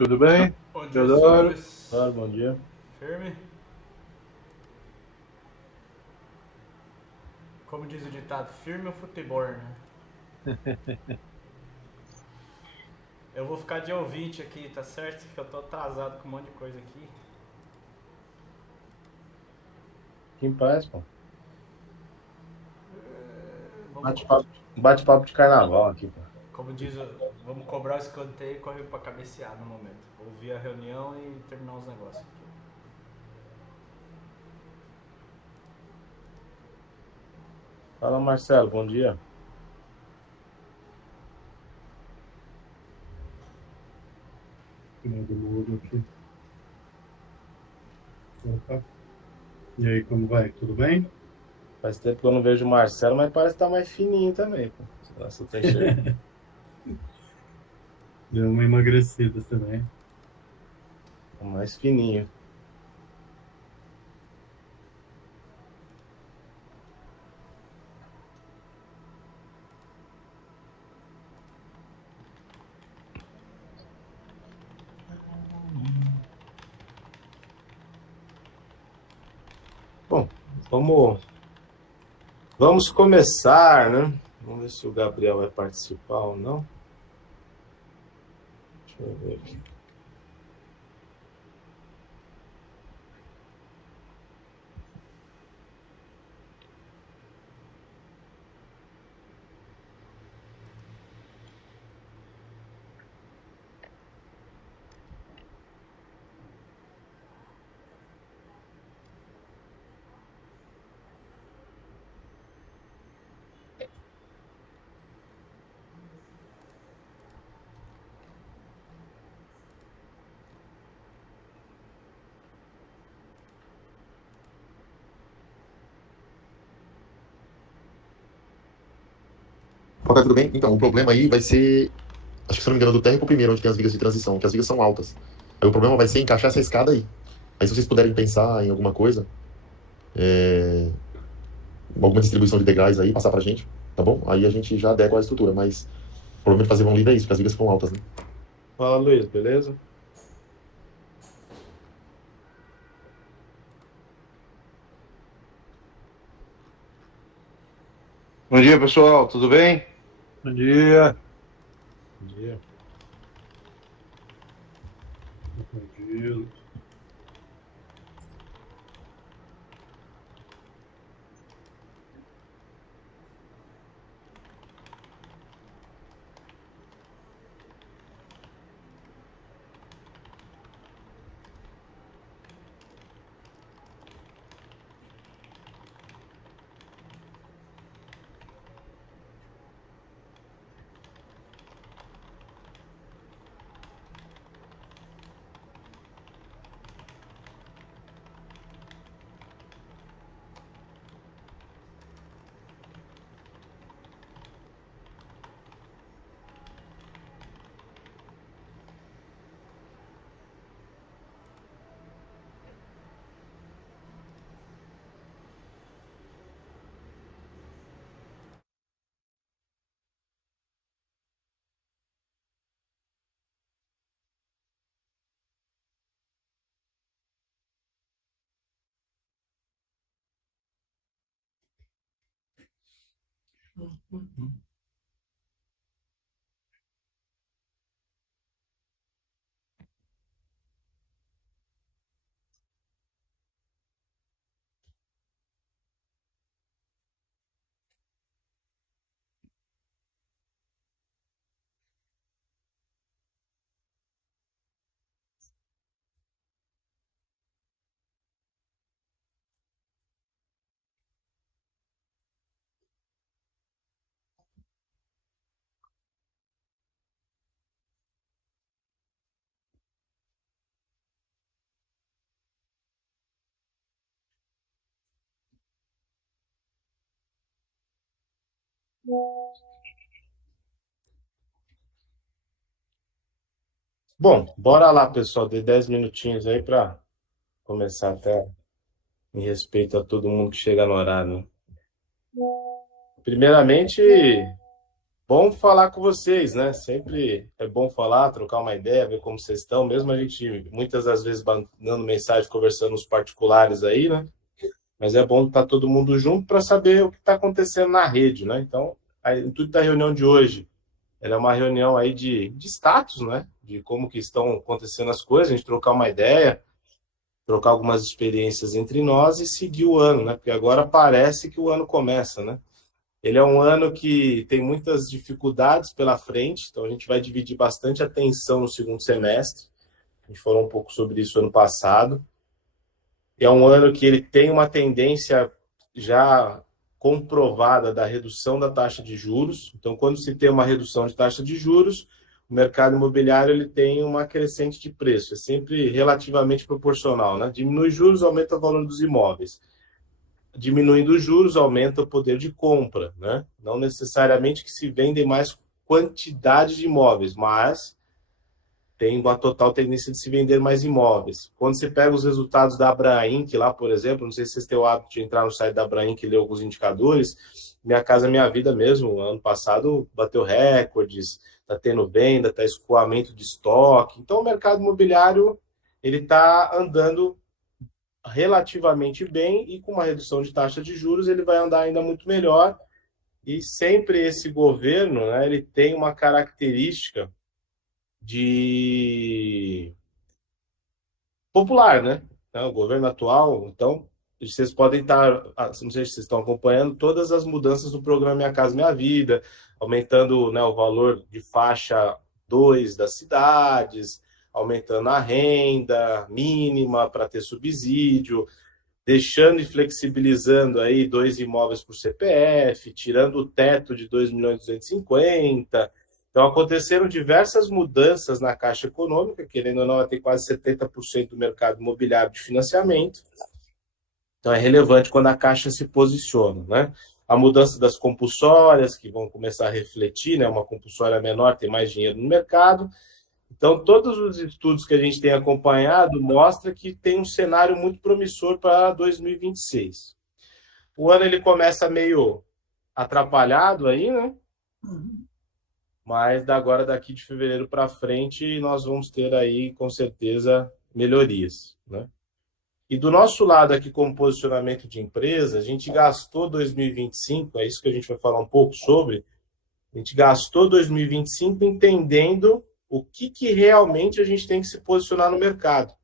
Tudo bem? Bom dia, Teodoro? senhores. Claro, bom dia. Firme? Como diz o ditado, firme ou futebol, né? Eu vou ficar de ouvinte aqui, tá certo? Que eu tô atrasado com um monte de coisa aqui. Que em paz, pô. Vamos, Bate-papo de carnaval aqui, pô. como diz, vamos cobrar o escanteio e correr pra cabecear no momento. Ouvir a reunião e terminar os negócios aqui. Fala, Marcelo, bom dia. Todo mundo aqui. Opa. E aí, como vai? Tudo bem? Faz tempo que eu não vejo o Marcelo, mas parece que tá mais fininho também, pô. Você tá enxergando? Deu uma emagrecida também. Tá mais fininho. Bom, vamos começar, né? Vamos ver se o Gabriel vai participar ou não. Deixa eu ver aqui. Ok, tudo bem? Então, o problema aí vai ser, acho que se não me engano, do térreo pro primeiro, onde tem as vigas de transição, que as vigas são altas. Aí o problema vai ser encaixar essa escada aí. Aí se vocês puderem pensar em alguma coisa, alguma distribuição de degraus aí, passar pra gente, tá bom? Aí a gente já adequa a estrutura, mas provavelmente fazer vão livre é isso, porque as vigas ficam altas, né? Fala, Luiz, beleza? Bom dia, pessoal, tudo bem? Bom dia. Bom dia. Bom dia. Bom, bora lá, pessoal. Dei 10 minutinhos aí pra começar até em respeito a todo mundo que chega no horário, né? Primeiramente, Bom falar com vocês, né? Sempre é bom falar, trocar uma ideia, ver como vocês estão, mesmo a gente muitas das vezes mandando mensagem, conversando nos particulares aí, né? Mas é bom estar todo mundo junto para saber o que está acontecendo na rede, né? Então, o intuito da reunião de hoje, ela é uma reunião aí de status, né? De como que estão acontecendo as coisas, a gente trocar uma ideia, trocar algumas experiências entre nós e seguir o ano, né? Porque agora parece que o ano começa, né? Ele é um ano que tem muitas dificuldades pela frente, então a gente vai dividir bastante atenção no segundo semestre. A gente falou um pouco sobre isso ano passado. É um ano que ele tem uma tendência já comprovada da redução da taxa de juros. Então, quando se tem uma redução de taxa de juros, o mercado imobiliário ele tem uma crescente de preço. É sempre relativamente proporcional, né? Diminui juros, aumenta o valor dos imóveis. Diminuindo os juros, aumenta o poder de compra, né? Não necessariamente que se vendem mais quantidade de imóveis, mas tem uma total tendência de se vender mais imóveis. Quando você pega os resultados da Abrainc lá, por exemplo, não sei se vocês têm o hábito de entrar no site da Abrainc e ler alguns indicadores, Minha Casa Minha Vida mesmo, ano passado bateu recordes, está tendo venda, está escoamento de estoque. Então o mercado imobiliário ele está andando relativamente bem e com uma redução de taxa de juros ele vai andar ainda muito melhor. E sempre esse governo, né, ele tem uma característica de popular, né? O governo atual, então, vocês podem estar, não sei se vocês estão acompanhando todas as mudanças do programa Minha Casa Minha Vida, aumentando, né, o valor de faixa 2 das cidades, aumentando a renda mínima para ter subsídio, deixando e flexibilizando aí 2 imóveis por CPF, tirando o teto de 2.250.000. Então, aconteceram diversas mudanças na Caixa Econômica, querendo ou não, ela tem quase 70% do mercado imobiliário de financiamento. Então, é relevante quando a Caixa se posiciona, né? A mudança das compulsórias, que vão começar a refletir, né? Uma compulsória menor tem mais dinheiro no mercado. Então, todos os estudos que a gente tem acompanhado mostram que tem um cenário muito promissor para 2026. O ano ele começa meio atrapalhado aí, né? Mas agora, daqui de fevereiro para frente, nós vamos ter aí, com certeza, melhorias, né? E do nosso lado aqui, como posicionamento de empresa, a gente gastou 2025, é isso que a gente vai falar um pouco sobre, a gente gastou 2025 entendendo o que realmente a gente tem que se posicionar no mercado.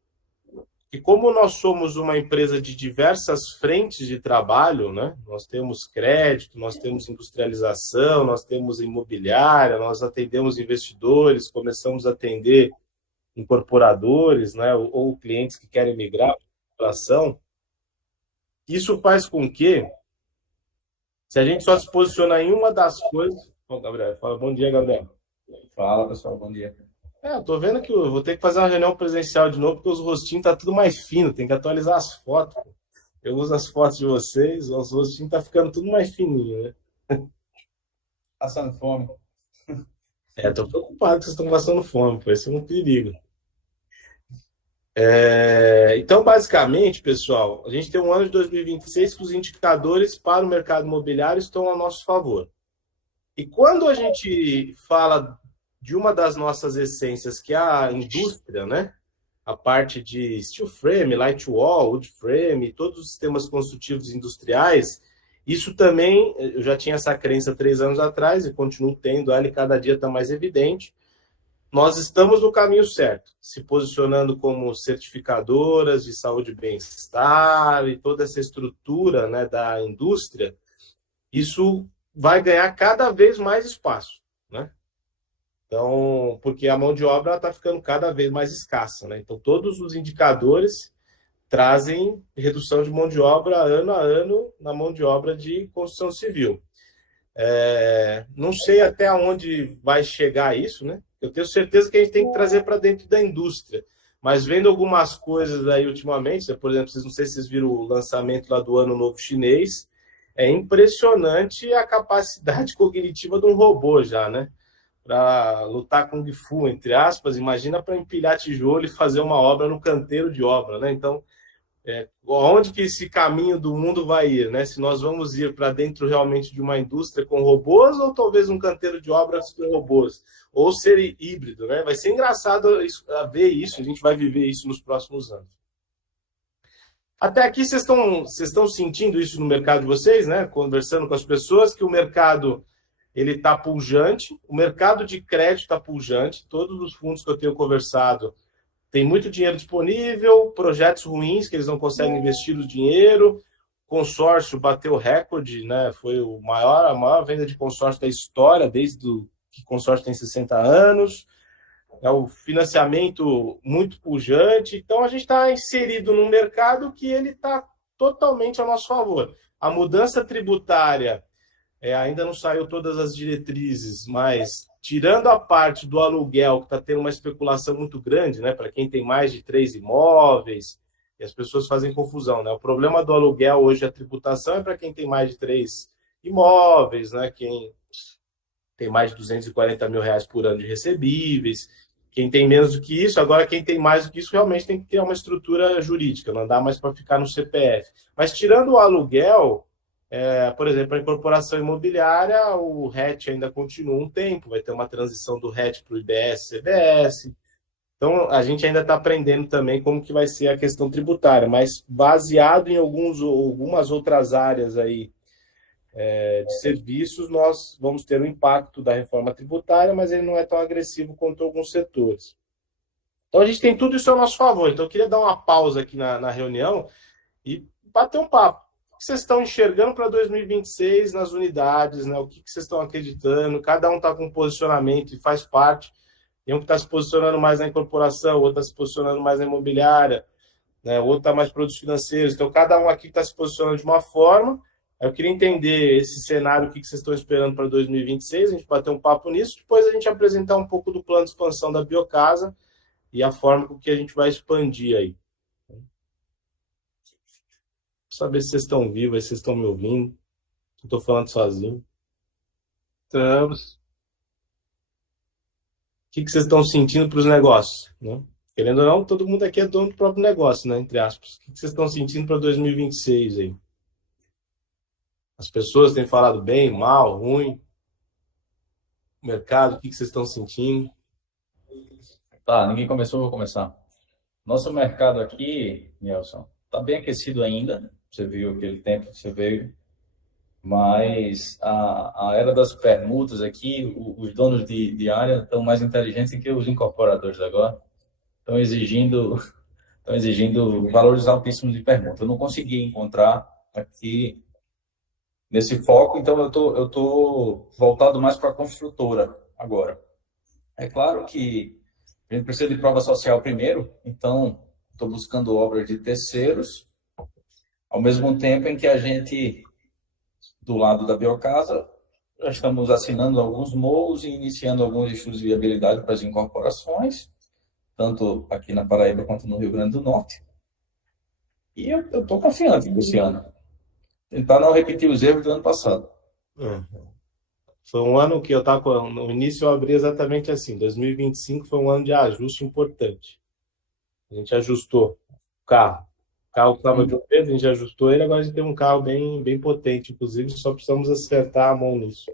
E como nós somos uma empresa de diversas frentes de trabalho, né? Nós temos crédito, nós temos industrialização, nós temos imobiliária, nós atendemos investidores, começamos a atender incorporadores, né? Ou clientes que querem migrar para a população. Isso faz com que, se a gente só se posicionar em uma das coisas... Bom, Gabriel, fala bom dia, Gabriel. Fala, pessoal, bom dia. Eu tô vendo que eu vou ter que fazer uma reunião presencial de novo, porque os rostinhos tá tudo mais fino, tem que atualizar as fotos. Eu uso as fotos de vocês, os rostinhos tá ficando tudo mais fininho, né? Passando fome. Tô preocupado que vocês estão passando fome, pô, isso é um perigo. Então, basicamente, pessoal, a gente tem um ano de 2026 que os indicadores para o mercado imobiliário estão a nosso favor. E quando a gente fala de uma das nossas essências, que é a indústria, né? A parte de steel frame, light wall, wood frame, todos os sistemas construtivos industriais, isso também, eu já tinha essa crença 3 anos atrás e continuo tendo ela e cada dia está mais evidente. Nós estamos no caminho certo, se posicionando como certificadoras de saúde e bem-estar e toda essa estrutura, né, da indústria, isso vai ganhar cada vez mais espaço, né? Então, porque a mão de obra está ficando cada vez mais escassa, né? Então, todos os indicadores trazem redução de mão de obra ano a ano na mão de obra de construção civil. Não sei até onde vai chegar isso, né? Eu tenho certeza que a gente tem que trazer para dentro da indústria. Mas vendo algumas coisas aí ultimamente, por exemplo, não sei se vocês viram o lançamento lá do Ano Novo Chinês, é impressionante a capacidade cognitiva de um robô já, né? Para lutar com Kung Fu, entre aspas, imagina para empilhar tijolo e fazer uma obra no canteiro de obra, né? Então, Onde que esse caminho do mundo vai ir, né? Se nós vamos ir para dentro realmente de uma indústria com robôs ou talvez um canteiro de obras com robôs, ou ser híbrido, né? Vai ser engraçado ver isso, a gente vai viver isso nos próximos anos. Até aqui vocês estão sentindo isso no mercado de vocês, né? Conversando com as pessoas, que o mercado ele está pujante, o mercado de crédito está pujante, todos os fundos que eu tenho conversado tem muito dinheiro disponível, projetos ruins que eles não conseguem investir o dinheiro, consórcio bateu recorde, né? Foi a maior venda de consórcio da história, desde que consórcio tem 60 anos, é o financiamento muito pujante, então a gente está inserido num mercado que ele está totalmente a nosso favor. A mudança tributária ainda não saiu todas as diretrizes, mas tirando a parte do aluguel, que está tendo uma especulação muito grande, né, para quem tem mais de 3 imóveis, e as pessoas fazem confusão, né? O problema do aluguel hoje, a tributação é para quem tem mais de 3 imóveis, né? Quem tem mais de 240 mil reais por ano de recebíveis, quem tem menos do que isso, agora quem tem mais do que isso realmente tem que criar uma estrutura jurídica, não dá mais para ficar no CPF. Mas tirando o aluguel, por exemplo, a incorporação imobiliária, o RET ainda continua um tempo, vai ter uma transição do RET para o IBS, CBS. Então, a gente ainda está aprendendo também como que vai ser a questão tributária, mas baseado em algumas outras áreas aí de serviços, nós vamos ter um impacto da reforma tributária, mas ele não é tão agressivo quanto alguns setores. Então, a gente tem tudo isso a nosso favor. Então, eu queria dar uma pausa aqui na reunião e bater um papo. O que vocês estão enxergando para 2026 nas unidades, né? O que vocês estão acreditando? Cada um está com um posicionamento e faz parte. Tem um que está se posicionando mais na incorporação, outro está se posicionando mais na imobiliária, né? Outro está mais produtos financeiros. Então, cada um aqui está se posicionando de uma forma. Eu queria entender esse cenário, o que vocês estão esperando para 2026, a gente bater um papo nisso, depois a gente apresentar um pouco do plano de expansão da Biocasa e a forma com que a gente vai expandir aí. Saber se vocês estão vivos, se vocês estão me ouvindo. Eu estou falando sozinho. Estamos. O que vocês estão sentindo para os negócios, né? Querendo ou não, todo mundo aqui é dono do próprio negócio, né? Entre aspas. O que vocês estão sentindo para 2026 aí? As pessoas têm falado bem, mal, ruim? O mercado, o que vocês estão sentindo? Tá, ninguém começou, eu vou começar. Nosso mercado aqui, Nelson, está bem aquecido ainda. Você viu aquele tempo que você veio. Mas a era das permutas aqui, os donos de área estão mais inteligentes que os incorporadores agora. Estão exigindo valores altíssimos de permuta. Eu não consegui encontrar aqui nesse foco, então eu tô voltado mais para a construtora agora. É claro que a gente precisa de prova social primeiro, então estou buscando obras de terceiros, ao mesmo tempo em que a gente, do lado da Biocasa, já estamos assinando alguns MOUs e iniciando alguns estudos de viabilidade para as incorporações, tanto aqui na Paraíba quanto no Rio Grande do Norte. E eu estou confiante esse ano. Tentar não repetir os erros do ano passado. Foi um ano que eu estava... No início eu abri exatamente assim. 2025 foi um ano de ajuste importante. A gente ajustou o carro. O carro estava de um peso, a gente ajustou ele, agora a gente tem um carro bem, bem potente. Inclusive, só precisamos acertar a mão nisso.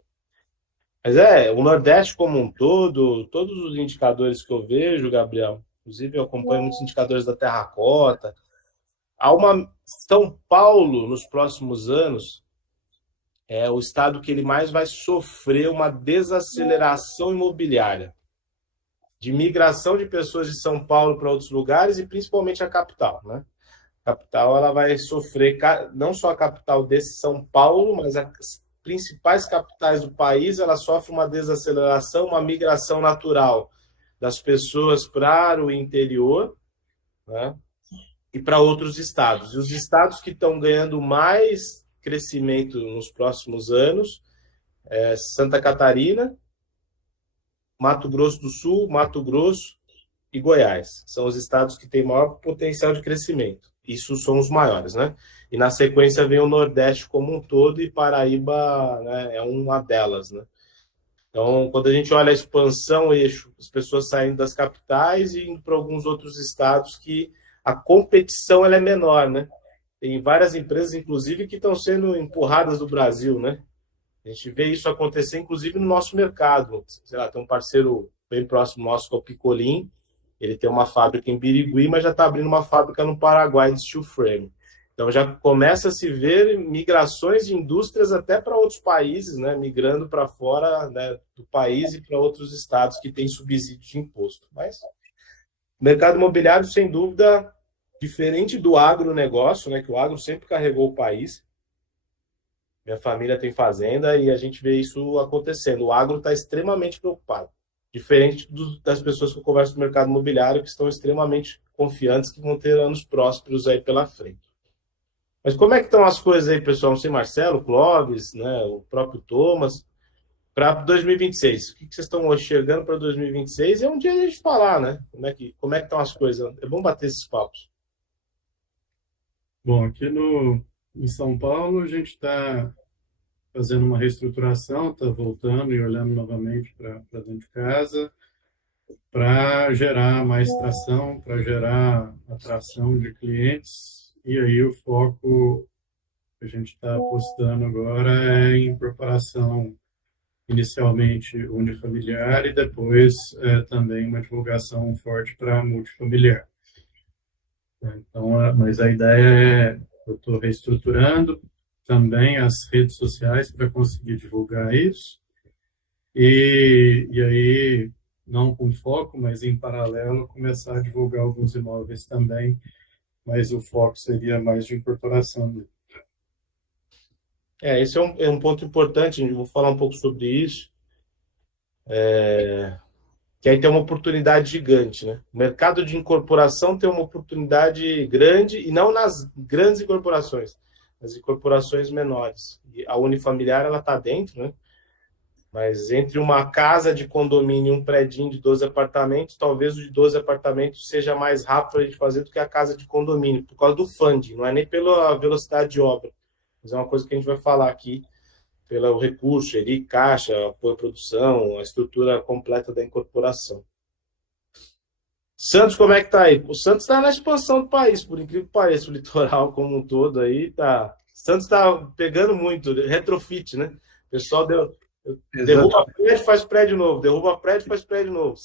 Mas o Nordeste como um todo, todos os indicadores que eu vejo, Gabriel, inclusive eu acompanho muitos indicadores da Terracota. São Paulo, nos próximos anos, é o estado que ele mais vai sofrer uma desaceleração imobiliária, de migração de pessoas de São Paulo para outros lugares e principalmente a capital, né? A capital ela vai sofrer, não só a capital desse São Paulo, mas as principais capitais do país, ela sofre uma desaceleração, uma migração natural das pessoas para o interior, né? E para outros estados. E os estados que estão ganhando mais crescimento nos próximos anos é Santa Catarina, Mato Grosso do Sul, Mato Grosso e Goiás. São os estados que têm maior potencial de crescimento. Isso são os maiores, né? E na sequência vem o Nordeste como um todo e Paraíba, né, é uma delas, né? Então, quando a gente olha a expansão eixo, as pessoas saindo das capitais e indo para alguns outros estados que a competição ela é menor, né? Tem várias empresas, inclusive, que estão sendo empurradas do Brasil, né? A gente vê isso acontecer, inclusive, no nosso mercado. Sei lá, tem um parceiro bem próximo nosso, que é o Picolin. Ele tem uma fábrica em Birigui, mas já está abrindo uma fábrica no Paraguai de steel frame. Então, já começa a se ver migrações de indústrias até para outros países, né? Migrando para fora, né, do país e para outros estados que têm subsídio de imposto. Mas o mercado imobiliário, sem dúvida, diferente do agronegócio, né? Que o agro sempre carregou o país. Minha família tem fazenda e a gente vê isso acontecendo. O agro está extremamente preocupado. Diferente das pessoas que eu converso no mercado imobiliário, que estão extremamente confiantes que vão ter anos prósperos aí pela frente. Mas como é que estão as coisas aí, pessoal? Não sei, Marcelo, Clóvis, né, o próprio Thomas, para 2026. O que vocês estão enxergando para 2026? É um dia a gente falar, né? Como é que estão as coisas? É bom bater esses papos. Bom, aqui em São Paulo, a gente está fazendo uma reestruturação, está voltando e olhando novamente para dentro de casa, para gerar mais tração, para gerar atração de clientes. E aí o foco que a gente está apostando agora é em incorporação, inicialmente unifamiliar e depois também uma divulgação forte para multifamiliar. Então, mas a ideia é, eu estou reestruturando também as redes sociais para conseguir divulgar isso. E aí, não com foco, mas em paralelo, começar a divulgar alguns imóveis também, mas o foco seria mais de incorporação. Esse é um ponto importante, eu vou falar um pouco sobre isso. Que aí tem uma oportunidade gigante, né? O mercado de incorporação tem uma oportunidade grande, e não nas grandes incorporações, nas incorporações menores. E a unifamiliar, ela está dentro, né? Mas entre uma casa de condomínio e um predinho de 12 apartamentos, talvez o de 12 apartamentos seja mais rápido a gente fazer do que a casa de condomínio, por causa do funding, não é nem pela velocidade de obra, mas é uma coisa que a gente vai falar aqui, pelo recurso, ele, caixa, apoio à produção, a estrutura completa da incorporação. Santos, como é que tá aí? O Santos está na expansão do país, por incrível que pareça, o litoral como um todo aí tá. Santos está pegando muito, retrofit, né? O pessoal derruba prédio, faz prédio novo, derruba prédio, faz prédio novo.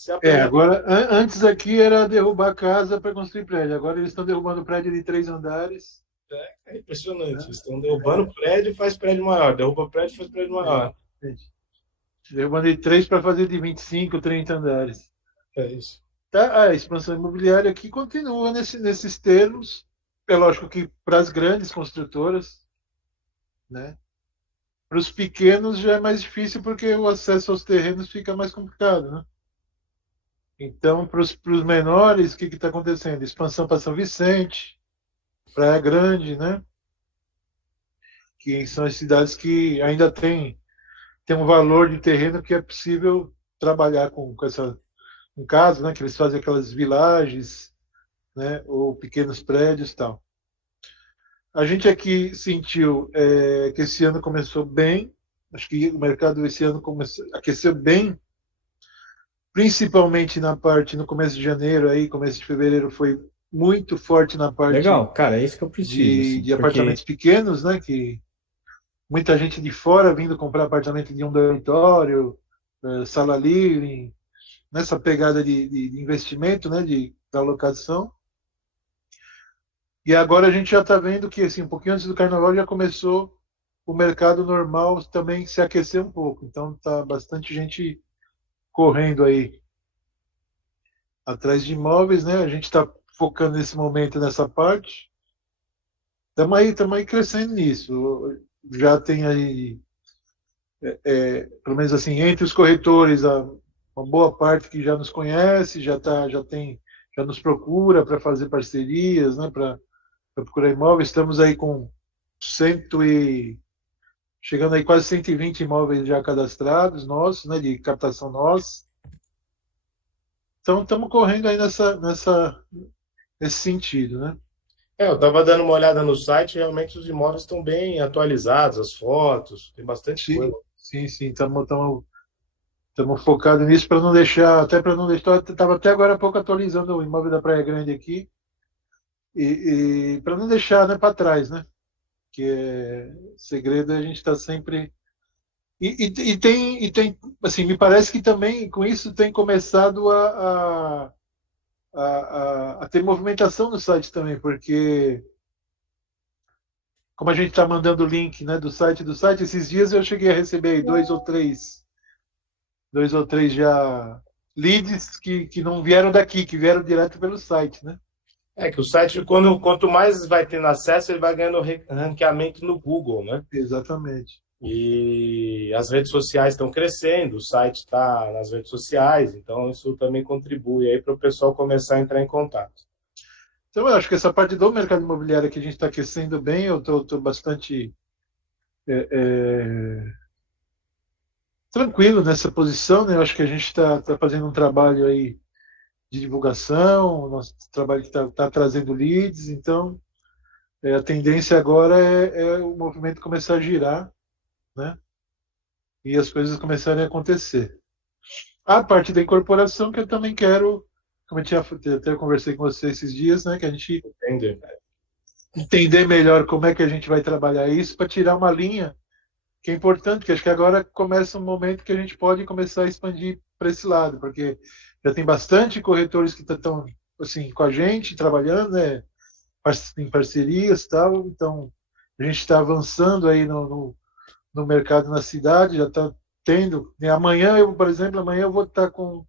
Agora, antes aqui era derrubar casa para construir prédio, agora eles estão derrubando prédio de 3 andares. É impressionante. Eles estão derrubando prédio e faz prédio maior. Derruba prédio e faz prédio maior. Derrubando de 3 para fazer de 25, 30 andares. É isso. Tá, a expansão imobiliária aqui continua nesses termos. É lógico que para as grandes construtoras, né? Para os pequenos já é mais difícil porque o acesso aos terrenos fica mais complicado, né? Então, para os menores, o que está acontecendo? Expansão para São Vicente, Praia Grande, né? Que são as cidades que ainda tem um valor de terreno que é possível trabalhar com essa, no caso, né? Que eles fazem aquelas vilagens, né? Ou pequenos prédios e tal. A gente aqui sentiu que esse ano começou bem. Acho que o mercado esse ano aqueceu bem, principalmente no começo de janeiro, aí, começo de fevereiro foi muito forte na parte. Legal, cara, é isso que eu preciso. De apartamentos pequenos, né? Que muita gente de fora vindo comprar apartamento de um dormitório, sala living, nessa pegada de investimento, né? Da locação. E agora a gente já está vendo que, assim, um pouquinho antes do carnaval já começou o mercado normal também se aquecer um pouco. Então está bastante gente correndo aí atrás de imóveis, né? A gente está focando nesse momento nessa parte. Estamos aí crescendo nisso. Já tem aí, pelo menos assim, entre os corretores, uma boa parte que já nos conhece, já nos procura para fazer parcerias, né? Para procurar imóveis. Estamos aí com chegando aí quase 120 imóveis já cadastrados nossos, né? De captação nossa. Então estamos correndo aí nesse sentido, né? Eu estava dando uma olhada no site, realmente os imóveis estão bem atualizados, as fotos, tem bastante coisa. Sim, estamos focados nisso para não deixar, estava até agora há pouco atualizando o imóvel da Praia Grande aqui, e para não deixar, né, para trás, né? Que segredo a gente está sempre tem assim, me parece que também com isso tem começado a ter movimentação no site também, porque como a gente está mandando o link, né, do site, esses dias eu cheguei a receber aí dois ou três já leads que não vieram daqui, que vieram direto pelo site, né? É que o site, quanto mais vai tendo acesso, ele vai ganhando ranqueamento no Google, né? Exatamente. E as redes sociais estão crescendo, o site está nas redes sociais, então isso também contribui aí para o pessoal começar a entrar em contato. Então eu acho que essa parte do mercado imobiliário que a gente está aquecendo bem, eu estou bastante tranquilo nessa posição, né? Eu acho que a gente está fazendo um trabalho aí de divulgação, o nosso trabalho que está trazendo leads, então a tendência agora é o movimento começar a girar, né? E as coisas começarem a acontecer. A parte da incorporação que eu também quero, como eu tinha até conversei com você esses dias, né? Que a gente Entende? entender melhor como é que a gente vai trabalhar isso para tirar uma linha que é importante, que acho que agora começa um momento que a gente pode começar a expandir para esse lado, porque já tem bastante corretores que estão assim com a gente trabalhando, né, em parcerias e tal, então a gente está avançando aí no mercado na cidade, já está tendo, né, amanhã eu, por exemplo, amanhã eu vou estar com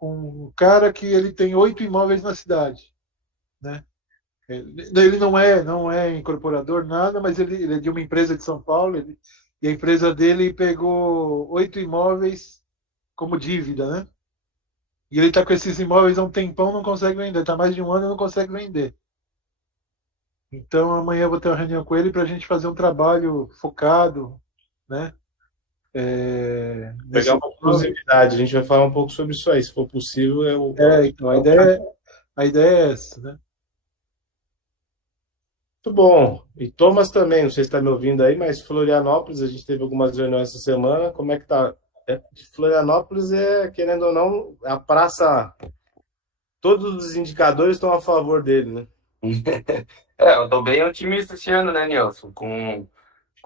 um cara que ele tem 8 imóveis na cidade, né? Ele não é incorporador, nada, mas ele é de uma empresa de São Paulo, e a empresa dele pegou 8 imóveis como dívida, né? E ele está com esses imóveis há um tempão, não consegue vender, está mais de um ano e não consegue vender. Então amanhã eu vou ter uma reunião com ele para a gente fazer um trabalho focado, né? Pegar uma exclusividade, a gente vai falar um pouco sobre isso aí, se for possível. Então a ideia é essa, né? Muito bom. E Thomas também, não sei se está me ouvindo aí, mas Florianópolis, a gente teve algumas reuniões essa semana. Como é que tá? Florianópolis querendo ou não, a praça, todos os indicadores estão a favor dele, né? Eu tô bem otimista esse ano, né, Nilson? Com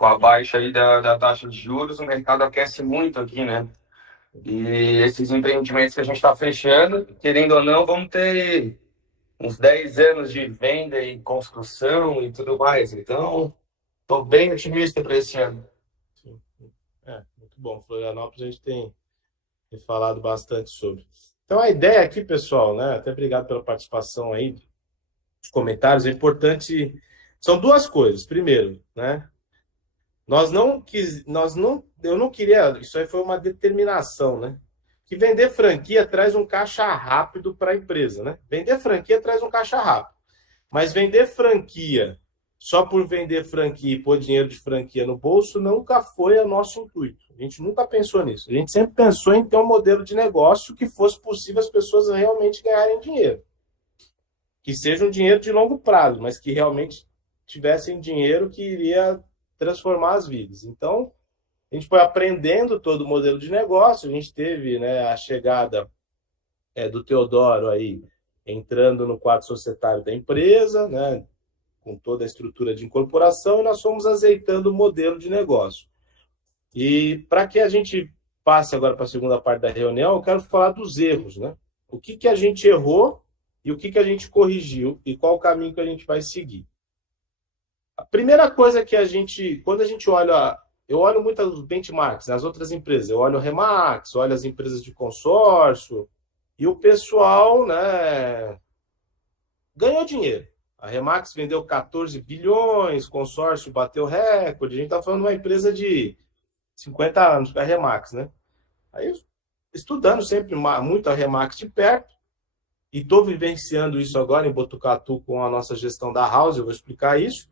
a baixa aí da taxa de juros, o mercado aquece muito aqui, né? E esses empreendimentos que a gente está fechando, querendo ou não, vamos ter uns 10 anos de venda e construção e tudo mais. Então, tô bem otimista para esse ano. Muito bom. Florianópolis a gente tem falado bastante sobre. Então a ideia aqui, pessoal, né? Até obrigado pela participação aí, os comentários. É importante. São duas coisas. Primeiro, né? Eu não queria. Isso aí foi uma determinação, né? Que vender franquia traz um caixa rápido para a empresa, né? Vender franquia traz um caixa rápido. Mas vender franquia só por vender franquia e pôr dinheiro de franquia no bolso nunca foi o nosso intuito. A gente nunca pensou nisso. A gente sempre pensou em ter um modelo de negócio que fosse possível as pessoas realmente ganharem dinheiro. Que seja um dinheiro de longo prazo, mas que realmente tivessem dinheiro que iria transformar as vidas. Então, a gente foi aprendendo todo o modelo de negócio. A gente teve, né, a chegada do Teodoro aí, entrando no quadro societário da empresa, né, com toda a estrutura de incorporação, e nós fomos azeitando o modelo de negócio. E para que a gente passe agora para a segunda parte da reunião, eu quero falar dos erros, né? O que a gente errou e o que a gente corrigiu e qual o caminho que a gente vai seguir. A primeira coisa que quando a gente olha, eu olho muito os benchmarks nas outras empresas, eu olho o Remax, olho as empresas de consórcio, e o pessoal, né, ganhou dinheiro. A Remax vendeu 14 bilhões, consórcio bateu recorde. A gente está falando de uma empresa de 50 anos, a Remax, né? Aí, estudando sempre muito a Remax de perto, e estou vivenciando isso agora em Botucatu com a nossa gestão da House, eu vou explicar isso.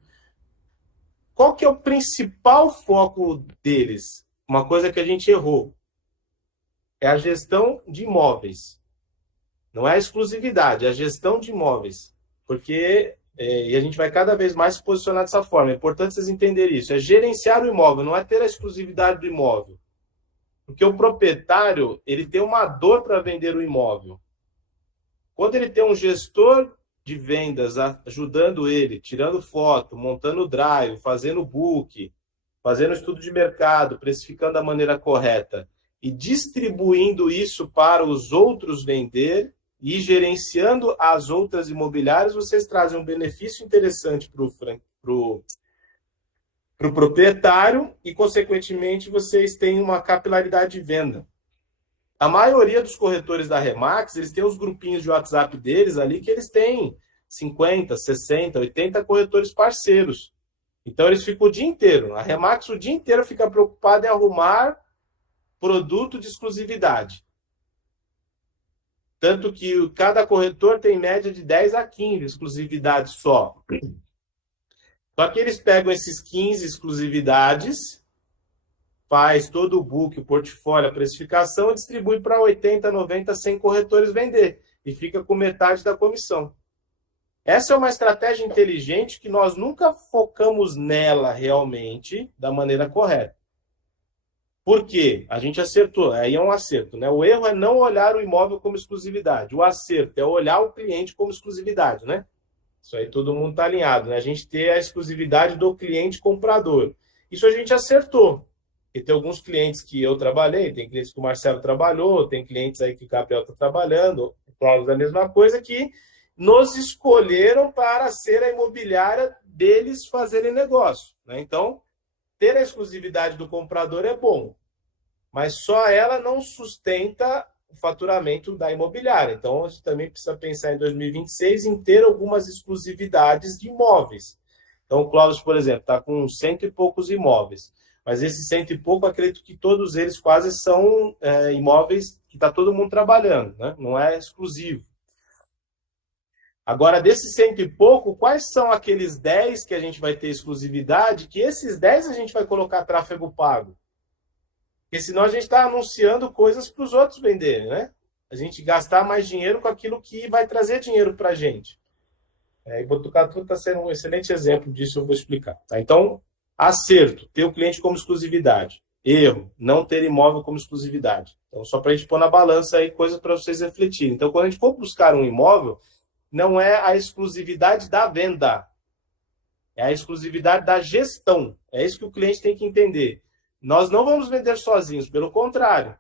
Qual que é o principal foco deles? Uma coisa que a gente errou. É a gestão de imóveis. Não é a exclusividade, é a gestão de imóveis. Porque, e a gente vai cada vez mais se posicionar dessa forma, é importante vocês entenderem isso, é gerenciar o imóvel, não é ter a exclusividade do imóvel. Porque o proprietário, ele tem uma dor para vender o imóvel. Quando ele tem um gestor de vendas, ajudando ele, tirando foto, montando o drive, fazendo book, fazendo estudo de mercado, precificando da maneira correta e distribuindo isso para os outros vender e gerenciando as outras imobiliárias, vocês trazem um benefício interessante para o proprietário e, consequentemente, vocês têm uma capilaridade de venda. A maioria dos corretores da Remax, eles têm os grupinhos de WhatsApp deles ali que eles têm 50, 60, 80 corretores parceiros. Então, eles ficam o dia inteiro. A Remax o dia inteiro fica preocupada em arrumar produto de exclusividade. Tanto que cada corretor tem média de 10 a 15 exclusividades só. Só que eles pegam esses 15 exclusividades, faz todo o book, o portfólio, a precificação e distribui para 80, 90, 100 corretores vender. E fica com metade da comissão. Essa é uma estratégia inteligente que nós nunca focamos nela realmente da maneira correta. Por quê? A gente acertou, aí é um acerto, né? O erro é não olhar o imóvel como exclusividade. O acerto é olhar o cliente como exclusividade, né? Isso aí todo mundo está alinhado, né? A gente ter a exclusividade do cliente comprador. Isso a gente acertou. E tem alguns clientes que eu trabalhei, tem clientes que o Marcelo trabalhou, tem clientes aí que o Gabriel está trabalhando, o Cláudio da mesma coisa, que nos escolheram para ser a imobiliária deles fazerem negócio, né? Então, ter a exclusividade do comprador é bom, mas só ela não sustenta o faturamento da imobiliária. Então, a gente também precisa pensar em 2026 em ter algumas exclusividades de imóveis. Então, o Cláudio, por exemplo, está com 100 e poucos imóveis, mas esses 100 e pouco, acredito que todos eles quase são imóveis que está todo mundo trabalhando, né? Não é exclusivo. Agora, desses 100 e pouco, quais são aqueles 10 que a gente vai ter exclusividade, que esses 10 a gente vai colocar tráfego pago? Porque senão a gente está anunciando coisas para os outros venderem, né? A gente gastar mais dinheiro com aquilo que vai trazer dinheiro para a gente. E Botucatu está sendo um excelente exemplo disso, eu vou explicar. Tá? Então, acerto, ter o cliente como exclusividade. Erro, não ter imóvel como exclusividade. Então, só para a gente pôr na balança aí coisas para vocês refletirem. Então, quando a gente for buscar um imóvel, não é a exclusividade da venda, é a exclusividade da gestão. É isso que o cliente tem que entender. Nós não vamos vender sozinhos, pelo contrário.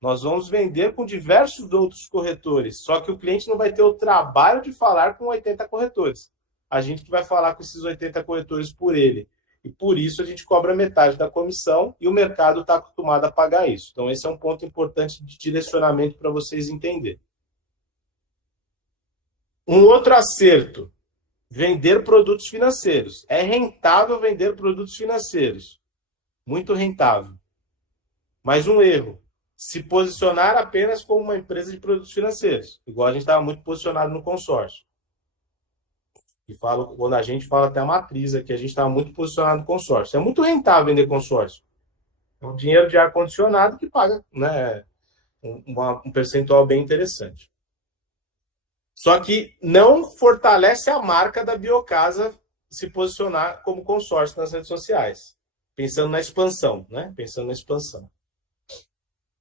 Nós vamos vender com diversos outros corretores, só que o cliente não vai ter o trabalho de falar com 80 corretores. A gente que vai falar com esses 80 corretores por ele. E por isso a gente cobra metade da comissão e o mercado está acostumado a pagar isso. Então esse é um ponto importante de direcionamento para vocês entenderem. Um outro acerto, vender produtos financeiros. É rentável vender produtos financeiros. Muito rentável. Mas um erro, se posicionar apenas como uma empresa de produtos financeiros. Igual a gente estava muito posicionado no consórcio. E quando a gente fala até a matriz aqui, a gente estava muito posicionado no consórcio. É muito rentável vender consórcio. É um dinheiro de ar-condicionado que paga, né, um percentual bem interessante. Só que não fortalece a marca da Biocasa se posicionar como consórcio nas redes sociais. Pensando na expansão, né? Pensando na expansão.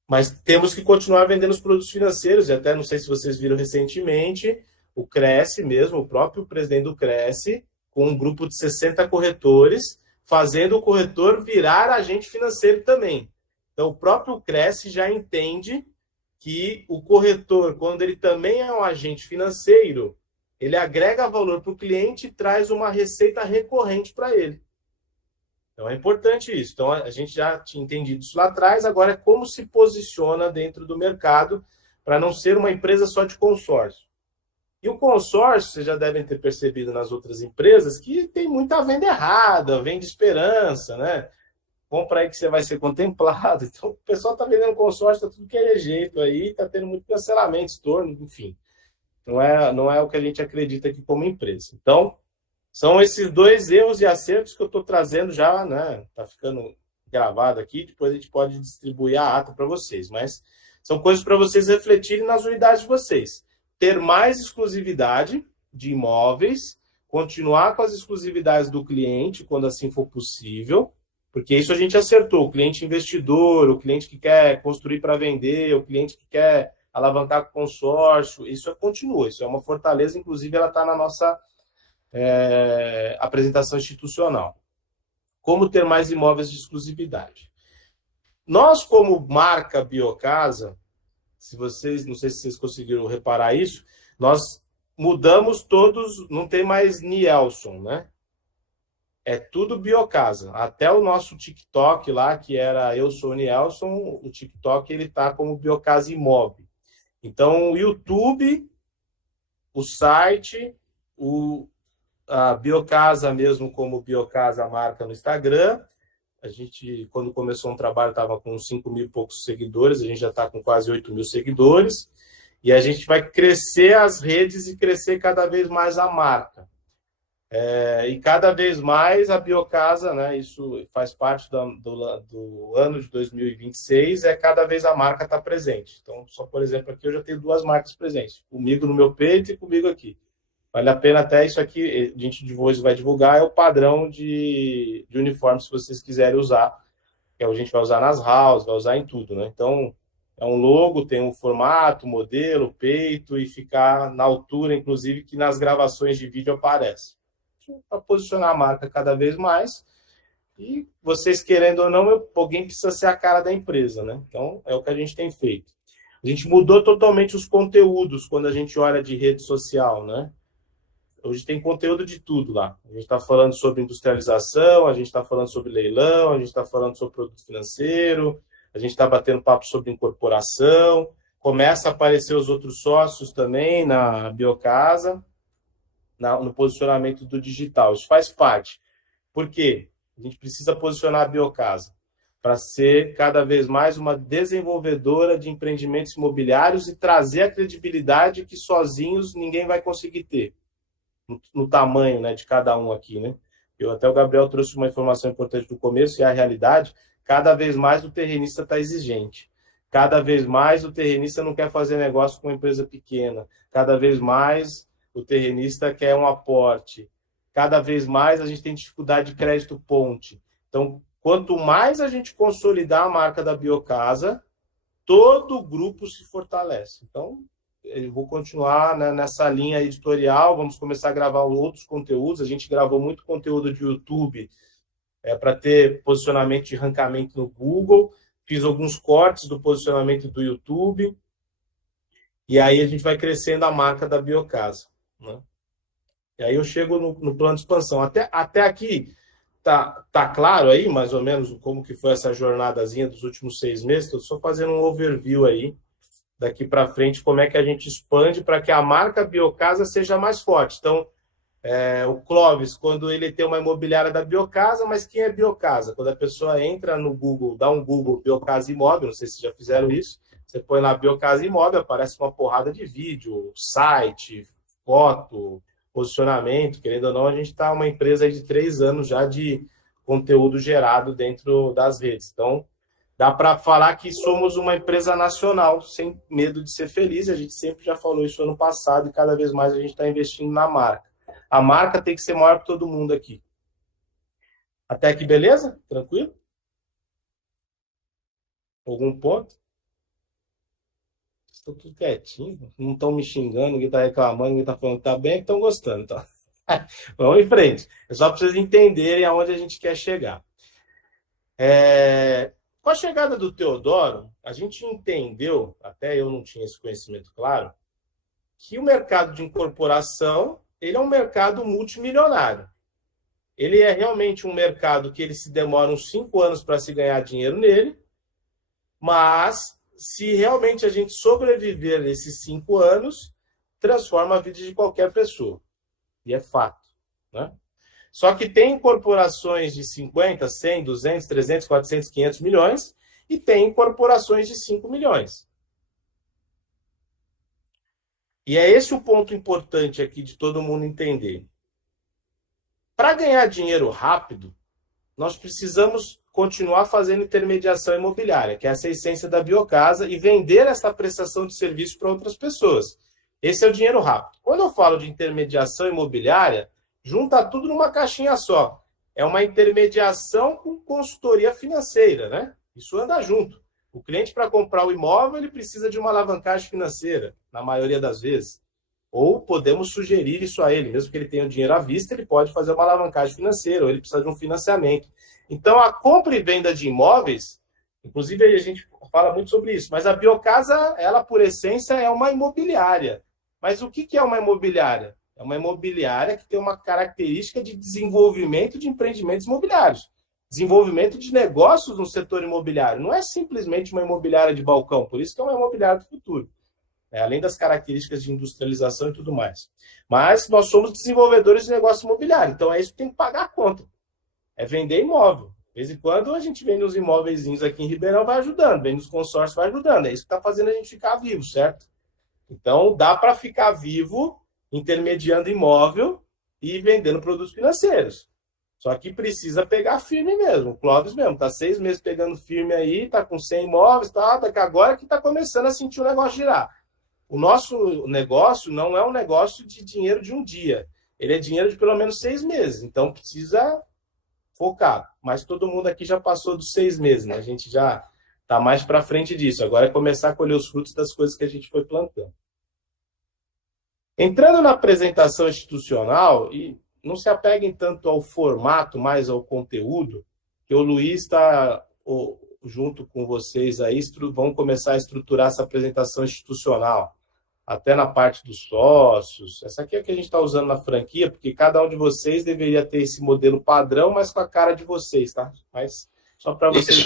Mas temos que continuar vendendo os produtos financeiros, e até não sei se vocês viram recentemente, o Cresce mesmo, o próprio presidente do Cresce, com um grupo de 60 corretores, fazendo o corretor virar agente financeiro também. Então, o próprio Cresce já entende que o corretor, quando ele também é um agente financeiro, ele agrega valor para o cliente e traz uma receita recorrente para ele. Então é importante isso. Então a gente já tinha entendido isso lá atrás, agora é como se posiciona dentro do mercado para não ser uma empresa só de consórcio. E o consórcio, vocês já devem ter percebido nas outras empresas, que tem muita venda errada, vende esperança, né? Compra aí que você vai ser contemplado. Então, o pessoal está vendendo consórcio, está tudo que é jeito aí, está tendo muito cancelamento, estorno, enfim. Não é o que a gente acredita aqui como empresa. Então, são esses dois erros e acertos que eu estou trazendo já, né? Está ficando gravado aqui, depois a gente pode distribuir a ata para vocês. Mas são coisas para vocês refletirem nas unidades de vocês. Ter mais exclusividade de imóveis, continuar com as exclusividades do cliente, quando assim for possível, porque isso a gente acertou, o cliente investidor, o cliente que quer construir para vender, o cliente que quer alavancar consórcio, isso continua, isso é uma fortaleza, inclusive ela está na nossa apresentação institucional. Como ter mais imóveis de exclusividade. Nós, como marca Biocasa, não sei se vocês conseguiram reparar isso, nós mudamos todos, não tem mais Nielson, né? É tudo Biocasa. Até o nosso TikTok lá, que era Eu Sou Nielson, o TikTok ele tá como Biocasa Imob. Então, o YouTube, o site, a Biocasa mesmo como Biocasa marca no Instagram. A gente, quando começou um trabalho, estava com 5.000 e poucos seguidores, a gente já está com quase 8.000 seguidores. E a gente vai crescer as redes e crescer cada vez mais a marca. E cada vez mais a Biocasa, né, isso faz parte do ano de 2026, cada vez a marca está presente. Então, só por exemplo, aqui eu já tenho 2 marcas presentes, comigo no meu peito e comigo aqui. Vale a pena até isso aqui, a gente vai divulgar, é o padrão de uniforme, se vocês quiserem usar, que a gente vai usar nas houses, vai usar em tudo, né? Então, é um logo, tem um formato, modelo, peito, e ficar na altura, inclusive, que nas gravações de vídeo aparece. Para posicionar a marca cada vez mais, e vocês querendo ou não, alguém precisa ser a cara da empresa, né? Então, é o que a gente tem feito. A gente mudou totalmente os conteúdos quando a gente olha de rede social, né? Hoje tem conteúdo de tudo lá. A gente está falando sobre industrialização, a gente está falando sobre leilão, a gente está falando sobre produto financeiro, a gente está batendo papo sobre incorporação, começa a aparecer os outros sócios também na Biocasa, no posicionamento do digital. Isso faz parte. Por quê? A gente precisa posicionar a Biocasa para ser cada vez mais uma desenvolvedora de empreendimentos imobiliários e trazer a credibilidade que sozinhos ninguém vai conseguir ter, no tamanho, né, de cada um aqui, né? Até o Gabriel trouxe uma informação importante do começo, e a realidade, cada vez mais o terrenista está exigente. Cada vez mais o terrenista não quer fazer negócio com uma empresa pequena. Cada vez mais o terrenista quer um aporte. Cada vez mais a gente tem dificuldade de crédito ponte. Então, quanto mais a gente consolidar a marca da Biocasa, todo o grupo se fortalece. Então, eu vou continuar, né, nessa linha editorial, vamos começar a gravar outros conteúdos. A gente gravou muito conteúdo de YouTube para ter posicionamento de rancamento no Google. Fiz alguns cortes do posicionamento do YouTube. E aí a gente vai crescendo a marca da Biocasa, né? E aí eu chego no plano de expansão. Até aqui, tá claro aí, mais ou menos, como que foi essa jornadazinha dos últimos 6 meses? Estou só fazendo um overview aí, daqui para frente, como é que a gente expande para que a marca Biocasa seja mais forte. Então, o Clóvis, quando ele tem uma imobiliária da Biocasa, mas quem é Biocasa? Quando a pessoa entra no Google, dá um Google Biocasa Imóvel, não sei se já fizeram isso, você põe lá Biocasa Imóvel, aparece uma porrada de vídeo, site, foto, posicionamento. Querendo ou não, a gente está uma empresa de 3 anos já de conteúdo gerado dentro das redes. Então, dá para falar que somos uma empresa nacional, sem medo de ser feliz. A gente sempre já falou isso ano passado e cada vez mais a gente está investindo na marca. A marca tem que ser maior que todo mundo aqui. Até aqui, beleza? Tranquilo? Algum ponto? Estou tudo quietinho. Não estão me xingando, ninguém está reclamando, ninguém está falando que está bem, estão gostando. Então, vamos em frente. É só para vocês entenderem aonde a gente quer chegar. Com a chegada do Teodoro, a gente entendeu, até eu não tinha esse conhecimento claro, que o mercado de incorporação, ele é um mercado multimilionário. Ele é realmente um mercado que ele se demora uns 5 anos para se ganhar dinheiro nele, mas se realmente a gente sobreviver nesses 5 anos, transforma a vida de qualquer pessoa. E é fato, né? Só que tem incorporações de 50, 100, 200, 300, 400, 500 milhões e tem incorporações de 5 milhões. E é esse o ponto importante aqui de todo mundo entender. Para ganhar dinheiro rápido, nós precisamos continuar fazendo intermediação imobiliária, que é essa essência da Biocasa, e vender essa prestação de serviço para outras pessoas. Esse é o dinheiro rápido. Quando eu falo de intermediação imobiliária, junta tudo numa caixinha só. É uma intermediação com consultoria financeira, né? Isso anda junto. O cliente, para comprar o imóvel, ele precisa de uma alavancagem financeira, na maioria das vezes. Ou podemos sugerir isso a ele, mesmo que ele tenha o dinheiro à vista, ele pode fazer uma alavancagem financeira, ou ele precisa de um financiamento. Então, a compra e venda de imóveis, inclusive a gente fala muito sobre isso, mas a Biocasa, ela por essência é uma imobiliária. Mas o que é uma imobiliária? É uma imobiliária que tem uma característica de desenvolvimento de empreendimentos imobiliários, desenvolvimento de negócios no setor imobiliário. Não é simplesmente uma imobiliária de balcão, por isso que é uma imobiliária do futuro. Além das características de industrialização e tudo mais. Mas nós somos desenvolvedores de negócio imobiliário, então é isso que tem que pagar a conta. É vender imóvel. De vez em quando a gente vende uns imóveis aqui em Ribeirão, vai ajudando, vende nos consórcios, vai ajudando. É isso que está fazendo a gente ficar vivo, certo? Então dá para ficar vivo intermediando imóvel e vendendo produtos financeiros. Só que precisa pegar firme mesmo. O Clóvis mesmo, está 6 meses pegando firme aí, está com 100 imóveis, tá, daqui agora que está começando a sentir o negócio girar. O nosso negócio não é um negócio de dinheiro de um dia. Ele é dinheiro de pelo menos 6 meses. Então, precisa focar. Mas todo mundo aqui já passou dos 6 meses, né? A gente já está mais para frente disso. Agora é começar a colher os frutos das coisas que a gente foi plantando. Entrando na apresentação institucional, e não se apeguem tanto ao formato, mais ao conteúdo, que o Luiz está junto com vocês aí, vão começar a estruturar essa apresentação institucional, até na parte dos sócios. Essa aqui é o que a gente está usando na franquia, porque cada um de vocês deveria ter esse modelo padrão, mas com a cara de vocês, tá? Mas só para vocês...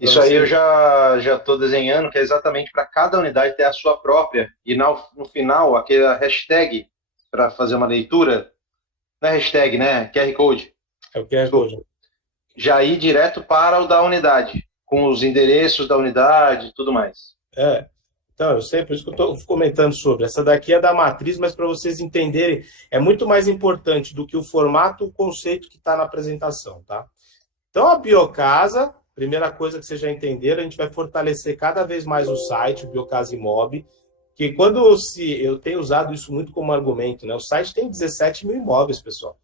Isso aí eu já estou desenhando, que é exatamente para cada unidade ter a sua própria, e no final, aquela hashtag para fazer uma leitura, não é hashtag, né? QR Code. É o QR Code. Já ir direto para o da unidade, com os endereços da unidade e tudo mais. Então, eu sei, por isso que eu estou comentando sobre. Essa daqui é da matriz, mas para vocês entenderem, é muito mais importante do que o formato, o conceito que está na apresentação, tá? Então, a Biocasa, primeira coisa que vocês já entenderam, a gente vai fortalecer cada vez mais o site, o Biocasa Imob, que eu tenho usado isso muito como argumento, né? O site tem 17 mil imóveis, pessoal.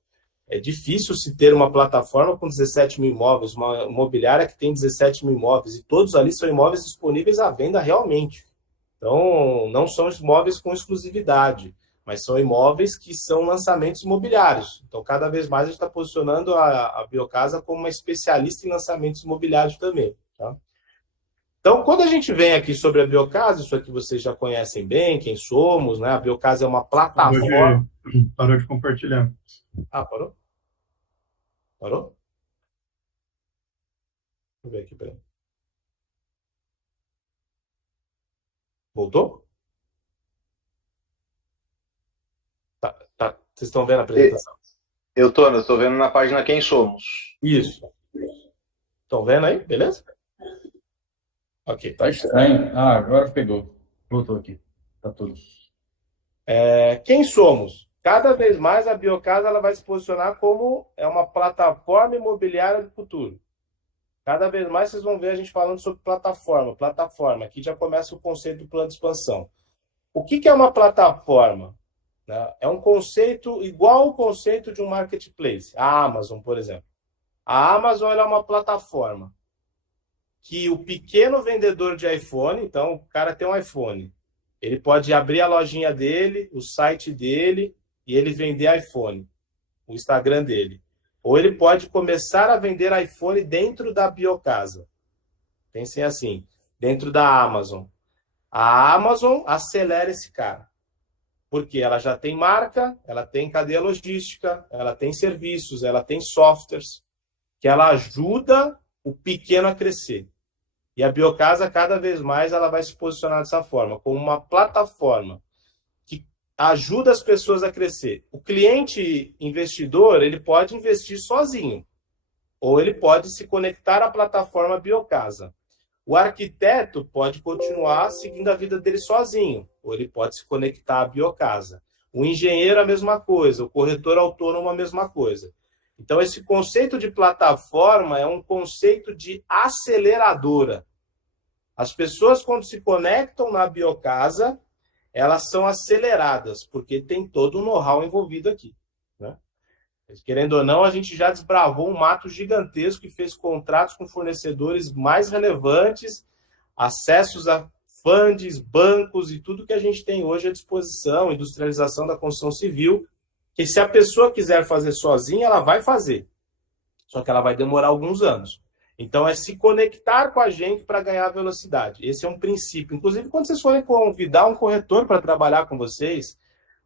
É difícil se ter uma plataforma com 17 mil imóveis, uma imobiliária que tem 17 mil imóveis, e todos ali são imóveis disponíveis à venda realmente. Então, não são imóveis com exclusividade, mas são imóveis que são lançamentos imobiliários. Então, cada vez mais a gente está posicionando a Biocasa como uma especialista em lançamentos imobiliários também. Tá? Então, quando a gente vem aqui sobre a Biocasa, isso aqui vocês já conhecem bem, quem somos, né? A Biocasa é uma plataforma... Parou de compartilhar. Ah, parou? Parou? Deixa eu ver aqui, peraí. Voltou? Tá. Vocês estão vendo a apresentação? Eu estou vendo na página Quem Somos. Isso. Estão vendo aí? Beleza? Ok. Tá estranho. Ah, agora pegou. Voltou aqui. Tá tudo. Quem somos? Cada vez mais a Biocasa ela vai se posicionar como uma plataforma imobiliária do futuro. Cada vez mais vocês vão ver a gente falando sobre plataforma. Plataforma, aqui já começa o conceito do plano de expansão. O que é uma plataforma? É um conceito igual ao conceito de um marketplace. A Amazon, por exemplo. A Amazon ela é uma plataforma que o pequeno vendedor de iPhone, então o cara tem um iPhone, ele pode abrir a lojinha dele, o site dele, e ele vender iPhone, o Instagram dele. Ou ele pode começar a vender iPhone dentro da Biocasa. Pensem assim, dentro da Amazon. A Amazon acelera esse cara. Porque ela já tem marca, ela tem cadeia logística, ela tem serviços, ela tem softwares, que ela ajuda o pequeno a crescer. E a Biocasa, cada vez mais, ela vai se posicionar dessa forma, como uma plataforma que ajuda as pessoas a crescer. O cliente investidor, ele pode investir sozinho, ou ele pode se conectar à plataforma Biocasa. O arquiteto pode continuar seguindo a vida dele sozinho, ou ele pode se conectar à Biocasa. O engenheiro, a mesma coisa. O corretor autônomo, a mesma coisa. Então, esse conceito de plataforma é um conceito de aceleradora. As pessoas, quando se conectam na Biocasa, elas são aceleradas, porque tem todo o know-how envolvido aqui, né? Querendo ou não, a gente já desbravou um mato gigantesco e fez contratos com fornecedores mais relevantes, acessos a funds, bancos e tudo que a gente tem hoje à disposição, industrialização da construção civil, que se a pessoa quiser fazer sozinha, ela vai fazer. Só que ela vai demorar alguns anos. Então, é se conectar com a gente para ganhar velocidade. Esse é um princípio. Inclusive, quando vocês forem convidar um corretor para trabalhar com vocês,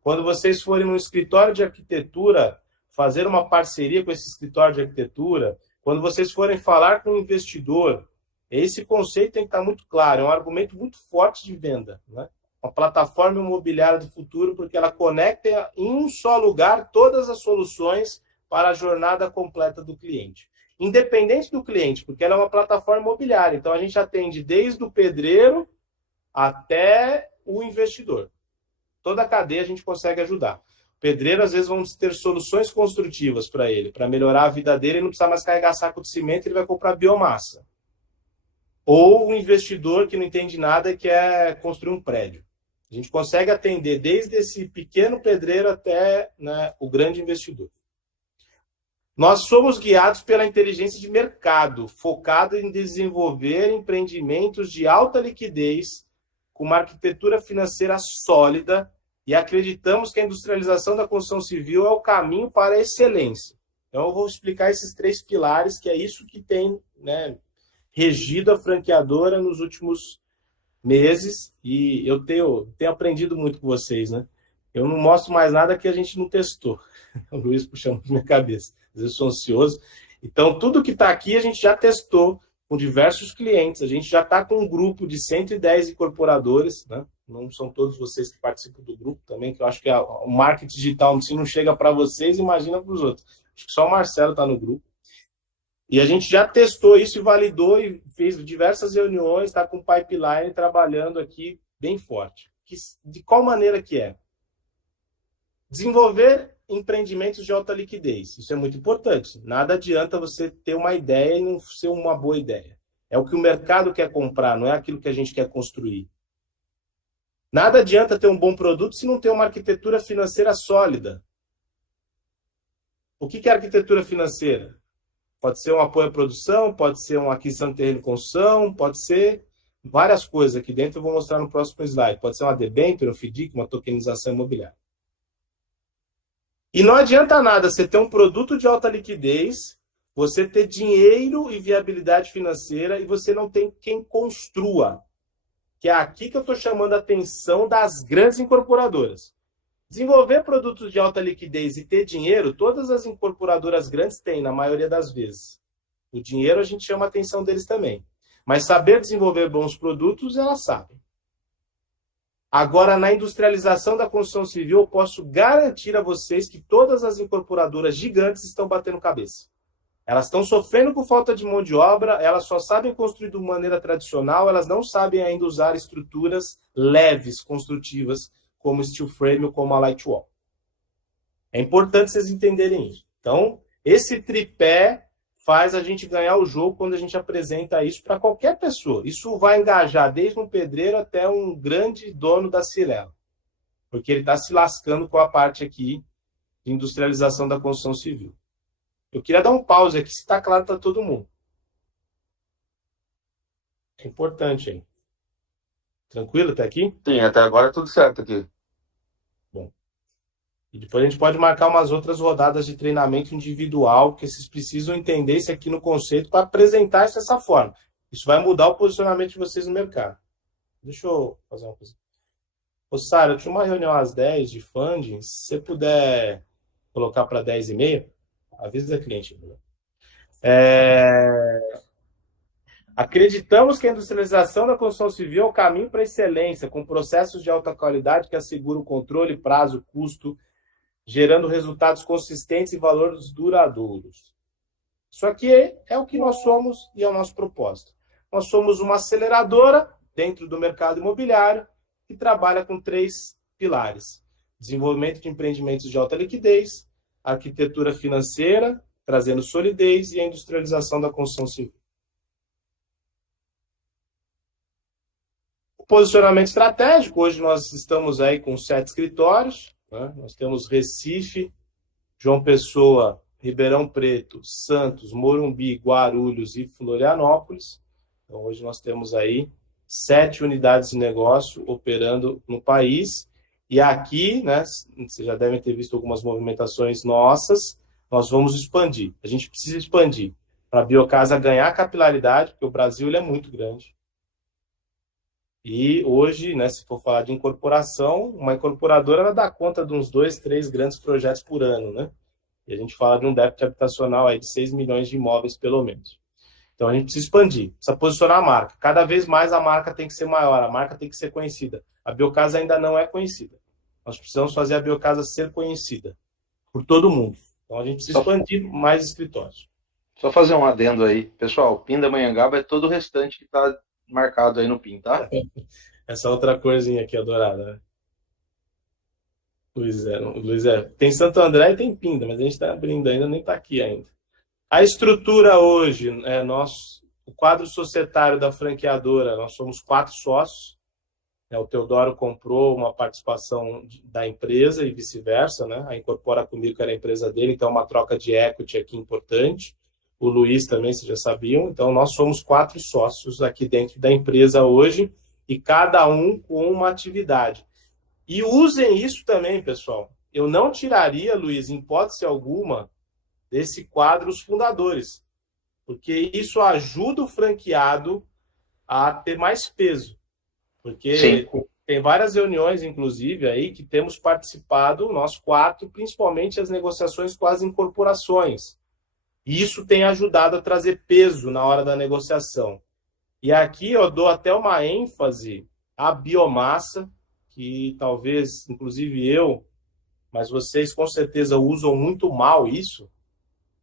quando vocês forem num escritório de arquitetura, fazer uma parceria com esse escritório de arquitetura, quando vocês forem falar com um investidor, esse conceito tem que estar muito claro. É um argumento muito forte de venda, né? Uma plataforma imobiliária do futuro, porque ela conecta em um só lugar todas as soluções para a jornada completa do cliente. Independente do cliente, porque ela é uma plataforma imobiliária. Então, a gente atende desde o pedreiro até o investidor. Toda a cadeia a gente consegue ajudar. O pedreiro, às vezes, vamos ter soluções construtivas para ele, para melhorar a vida dele, ele não precisa mais carregar saco de cimento, ele vai comprar biomassa. Ou um investidor que não entende nada e quer construir um prédio. A gente consegue atender desde esse pequeno pedreiro até, né, o grande investidor. Nós somos guiados pela inteligência de mercado, focado em desenvolver empreendimentos de alta liquidez, com uma arquitetura financeira sólida, e acreditamos que a industrialização da construção civil é o caminho para a excelência. Então, eu vou explicar esses 3 pilares, que é isso que tem, né, regido a franqueadora nos últimos meses, e eu tenho aprendido muito com vocês, né? Eu não mostro mais nada que a gente não testou. O Luiz puxando na minha cabeça. Às vezes eu sou ansioso. Então, tudo que está aqui a gente já testou com diversos clientes. A gente já está com um grupo de 110 incorporadores, né? Não são todos vocês que participam do grupo também, que eu acho que o marketing digital, se não chega para vocês, imagina para os outros. Acho que só o Marcelo está no grupo. E a gente já testou isso e validou e fez diversas reuniões, está com pipeline trabalhando aqui bem forte. De qual maneira que é? Desenvolver empreendimentos de alta liquidez. Isso é muito importante. Nada adianta você ter uma ideia e não ser uma boa ideia. É o que o mercado quer comprar, não é aquilo que a gente quer construir. Nada adianta ter um bom produto se não ter uma arquitetura financeira sólida. O que é arquitetura financeira? Pode ser um apoio à produção, pode ser uma aquisição de terreno e construção, pode ser várias coisas aqui dentro, eu vou mostrar no próximo slide. Pode ser uma debênture, um FDIC, uma tokenização imobiliária. E não adianta nada você ter um produto de alta liquidez, você ter dinheiro e viabilidade financeira e você não tem quem construa. Que é aqui que eu estou chamando a atenção das grandes incorporadoras. Desenvolver produtos de alta liquidez e ter dinheiro, todas as incorporadoras grandes têm, na maioria das vezes. O dinheiro a gente chama a atenção deles também. Mas saber desenvolver bons produtos, elas sabem. Agora, na industrialização da construção civil, eu posso garantir a vocês que todas as incorporadoras gigantes estão batendo cabeça. Elas estão sofrendo com falta de mão de obra, elas só sabem construir de maneira tradicional, elas não sabem ainda usar estruturas leves, construtivas, como steel frame ou como a light wall. É importante vocês entenderem isso. Então, esse tripé faz a gente ganhar o jogo quando a gente apresenta isso para qualquer pessoa. Isso vai engajar desde um pedreiro até um grande dono da Cirela. Porque ele está se lascando com a parte aqui de industrialização da construção civil. Eu queria dar um pause aqui, se está claro para todo mundo. É importante, hein? Tranquilo até aqui? Sim, até agora é tudo certo aqui. Bom. E depois a gente pode marcar umas outras rodadas de treinamento individual, que vocês precisam entender isso aqui no conceito para apresentar isso dessa forma. Isso vai mudar o posicionamento de vocês no mercado. Deixa eu fazer uma coisa. Ô, Sara, eu tinha uma reunião às 10 de funding. Se você puder colocar para 10h30, avisa a cliente. Acreditamos que a industrialização da construção civil é o caminho para a excelência, com processos de alta qualidade que asseguram controle, prazo, custo, gerando resultados consistentes e valores duradouros. Isso aqui é o que nós somos e é o nosso propósito. Nós somos uma aceleradora dentro do mercado imobiliário que trabalha com 3 pilares: desenvolvimento de empreendimentos de alta liquidez, arquitetura financeira, trazendo solidez, e a industrialização da construção civil. O posicionamento estratégico: hoje nós estamos aí com 7 escritórios, né? Nós temos Recife, João Pessoa, Ribeirão Preto, Santos, Morumbi, Guarulhos e Florianópolis. Então hoje nós temos aí 7 unidades de negócio operando no país. E aqui, né, vocês já devem ter visto algumas movimentações nossas, nós vamos expandir. A gente precisa expandir para a biocasa ganhar capilaridade, porque o Brasil ele é muito grande. E hoje, né, se for falar de incorporação, uma incorporadora ela dá conta de uns 2, 3 grandes projetos por ano, né? E a gente fala de um déficit habitacional aí de 6 milhões de imóveis, pelo menos. Então, a gente precisa expandir, precisa posicionar a marca. Cada vez mais a marca tem que ser maior, a marca tem que ser conhecida. A biocasa ainda não é conhecida. Nós precisamos fazer a biocasa ser conhecida por todo mundo. Então, a gente precisa expandir mais escritórios. Só fazer um adendo aí. Pessoal, Pindamonhangaba é todo o restante que está marcado aí no PIN, tá? Essa outra corzinha aqui, adorada, né? Luiz é. Tem Santo André e tem Pinda, mas a gente está abrindo ainda, nem está aqui ainda. A estrutura hoje, o quadro societário da franqueadora, nós somos 4 sócios. O Teodoro comprou uma participação da empresa e vice-versa, né? A Incorpora Comigo, que era a empresa dele, então uma troca de equity aqui importante. O Luiz também, vocês já sabiam. Então, nós somos 4 sócios aqui dentro da empresa hoje e cada um com uma atividade. E usem isso também, pessoal. Eu não tiraria, Luiz, em hipótese alguma, desse quadro os fundadores, porque isso ajuda o franqueado a ter mais peso. Porque Sim. Tem várias reuniões, inclusive, aí que temos participado, nós 4, principalmente as negociações com as incorporações. E isso tem ajudado a trazer peso na hora da negociação. E aqui eu dou até uma ênfase à biomassa, que talvez, inclusive eu, mas vocês com certeza usam muito mal isso,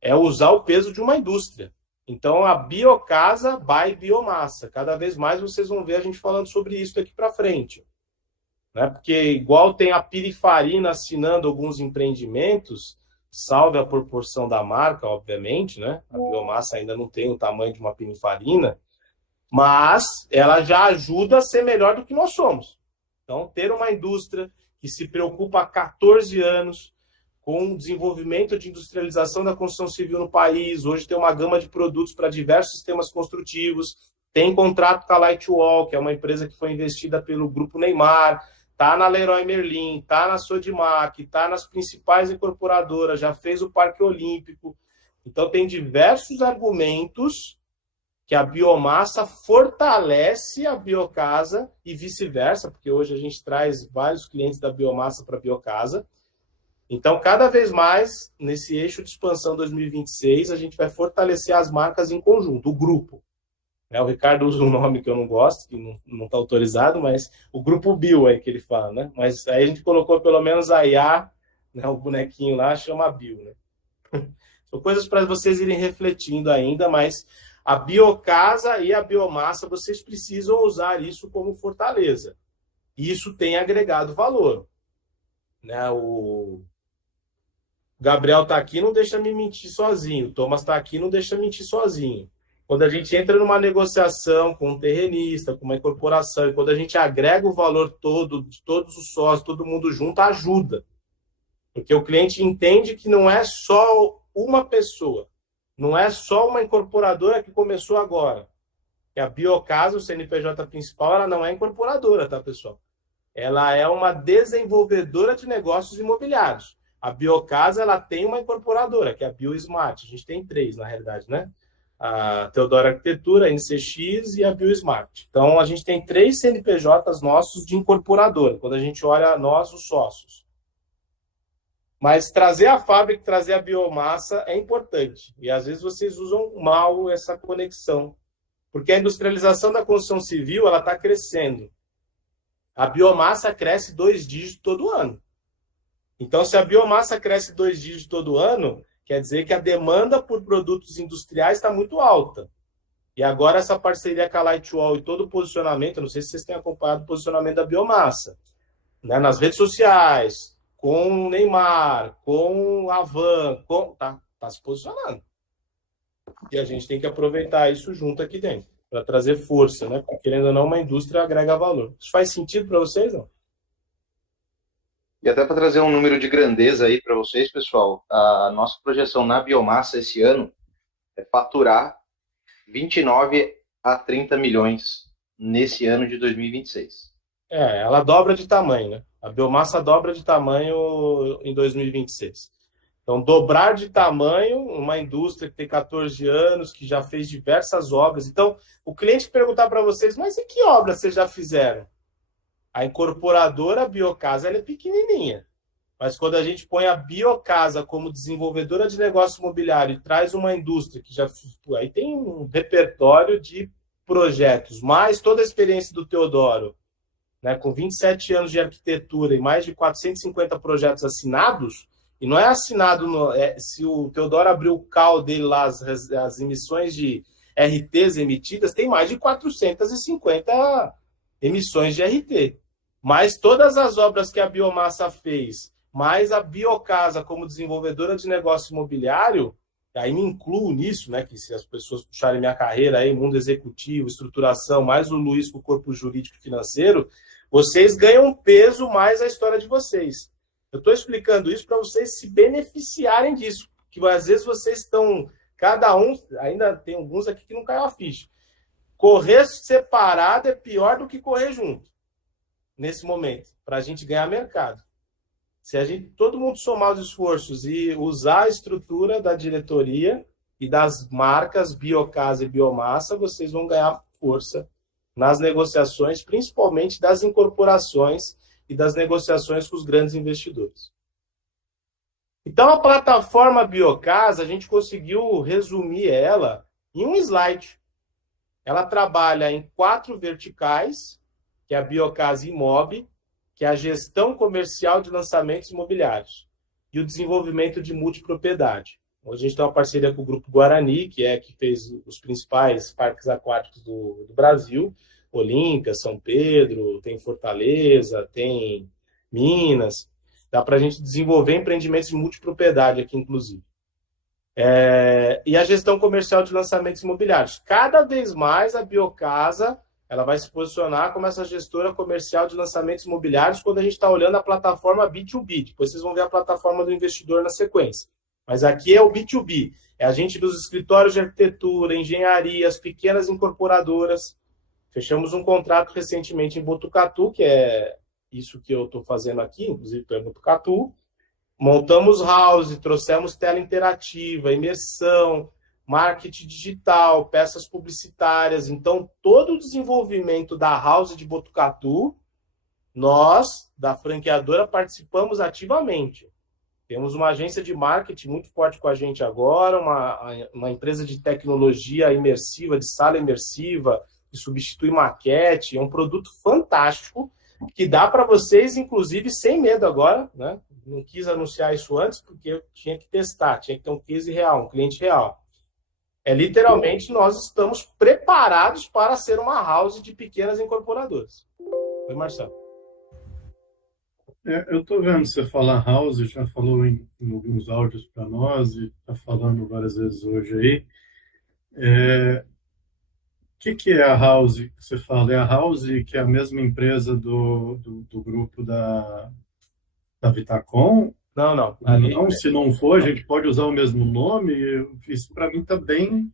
é usar o peso de uma indústria. Então, a biocasa by biomassa. Cada vez mais vocês vão ver a gente falando sobre isso daqui para frente. Né? Porque igual tem a Pirifarina assinando alguns empreendimentos, salve a proporção da marca, obviamente, né? A biomassa ainda não tem o tamanho de uma Pirifarina, mas ela já ajuda a ser melhor do que nós somos. Então, ter uma indústria que se preocupa há 14 anos com o desenvolvimento de industrialização da construção civil no país, hoje tem uma gama de produtos para diversos sistemas construtivos, tem contrato com a Lightwall, que é uma empresa que foi investida pelo Grupo Neymar, está na Leroy Merlin, está na Sodimac, está nas principais incorporadoras, já fez o Parque Olímpico. Então, tem diversos argumentos que a biomassa fortalece a biocasa e vice-versa, porque hoje a gente traz vários clientes da biomassa para a biocasa. Então, cada vez mais, nesse eixo de expansão 2026, a gente vai fortalecer as marcas em conjunto, o grupo. O Ricardo usa um nome que eu não gosto, que não está autorizado, mas o grupo Bio aí que ele fala, né? Mas aí a gente colocou pelo menos a IA, né, o bonequinho lá, chama Bio, né? São coisas para vocês irem refletindo ainda, mas a biocasa e a biomassa, vocês precisam usar isso como fortaleza. Isso tem agregado valor. Né? O Gabriel está aqui, não deixa me mentir sozinho. O Thomas está aqui, não deixa mentir sozinho. Quando a gente entra numa negociação com um terrenista, com uma incorporação, e quando a gente agrega o valor todo, de todos os sócios, todo mundo junto, ajuda. Porque o cliente entende que não é só uma pessoa, não é só uma incorporadora que começou agora. Que a biocasa, o CNPJ principal, ela não é incorporadora, tá, pessoal? Ela é uma desenvolvedora de negócios imobiliários. A biocasa, ela tem uma incorporadora, que é a BioSmart. A gente tem 3, na realidade, né? A Teodoro Arquitetura, a NCX e a BioSmart. Então, a gente tem 3 CNPJs nossos de incorporadora, quando a gente olha nós, os sócios. Mas trazer a fábrica, trazer a biomassa é importante. E, às vezes, vocês usam mal essa conexão. Porque a industrialização da construção civil, ela está crescendo. A biomassa cresce 2 dígitos todo ano. Então, se a biomassa cresce 2 dígitos todo ano, quer dizer que a demanda por produtos industriais está muito alta. E agora essa parceria com a Lightwall e todo o posicionamento, não sei se vocês têm acompanhado o posicionamento da biomassa, né, nas redes sociais, com o Neymar, com a Van, tá se posicionando. E a gente tem que aproveitar isso junto aqui dentro, para trazer força, né? Porque, querendo ou não, uma indústria agrega valor. Isso faz sentido para vocês, não? E até para trazer um número de grandeza aí para vocês, pessoal, a nossa projeção na biomassa esse ano é faturar 29 a 30 milhões nesse ano de 2026. Ela dobra de tamanho, né? A biomassa dobra de tamanho em 2026. Então, dobrar de tamanho, uma indústria que tem 14 anos, que já fez diversas obras. Então, o cliente perguntar para vocês, mas e que obras vocês já fizeram? A incorporadora Biocasa, ela é pequenininha. Mas quando a gente põe a Biocasa como desenvolvedora de negócio imobiliário e traz uma indústria que já... Aí tem um repertório de projetos, mais toda a experiência do Teodoro, né, com 27 anos de arquitetura e mais de 450 projetos assinados, e não é assinado, se o Teodoro abriu o CAL dele lá, as emissões de RTs emitidas, tem mais de 450 emissões de RT. Mas todas as obras que a Biomassa fez, mais a Biocasa como desenvolvedora de negócio imobiliário, aí me incluo nisso, né, que se as pessoas puxarem minha carreira aí, mundo executivo, estruturação, mais o Luiz com o corpo jurídico e financeiro, vocês ganham peso mais a história de vocês. Eu estou explicando isso para vocês se beneficiarem disso, que às vezes vocês estão, cada um, ainda tem alguns aqui que não caiu a ficha. Correr separado é pior do que correr junto, nesse momento, para a gente ganhar mercado. Se a gente, todo mundo somar os esforços e usar a estrutura da diretoria e das marcas Biocasa e Biomassa, vocês vão ganhar força nas negociações, principalmente das incorporações e das negociações com os grandes investidores. Então, a plataforma Biocasa, a gente conseguiu resumir ela em um slide. Ela trabalha em 4 verticais, que é a Biocasa Imob, que é a gestão comercial de lançamentos imobiliários e o desenvolvimento de multipropriedade. Hoje a gente tem uma parceria com o Grupo Guarani, que fez os principais parques aquáticos do Brasil, Olímpia, São Pedro, tem Fortaleza, tem Minas. Dá para a gente desenvolver empreendimentos de multipropriedade aqui, inclusive. E a gestão comercial de lançamentos imobiliários. Cada vez mais a Biocasa ela vai se posicionar como essa gestora comercial de lançamentos imobiliários quando a gente está olhando a plataforma B2B. Depois vocês vão ver a plataforma do investidor na sequência. Mas aqui é o B2B. É a gente dos escritórios de arquitetura, engenharia, as pequenas incorporadoras. Fechamos um contrato recentemente em Botucatu, que é isso que eu estou fazendo aqui, inclusive para Botucatu. Montamos house, trouxemos tela interativa, imersão, marketing digital, peças publicitárias. Então, todo o desenvolvimento da house de Botucatu, nós, da franqueadora, participamos ativamente. Temos uma agência de marketing muito forte com a gente agora, uma empresa de tecnologia imersiva, de sala imersiva, que substitui maquete. É um produto fantástico, que dá para vocês, inclusive, sem medo agora, né? Não quis anunciar isso antes, porque eu tinha que testar, tinha que ter um case real, um cliente real. Literalmente, nós estamos preparados para ser uma house de pequenas incorporadoras. Oi, Marcelo. Eu estou vendo você falar house, já falou em alguns áudios para nós e está falando várias vezes hoje aí. O que é a house que você fala? É a house que é a mesma empresa do grupo da Vitacom? Não. Não, se não for, a gente pode usar o mesmo nome. Isso para mim está bem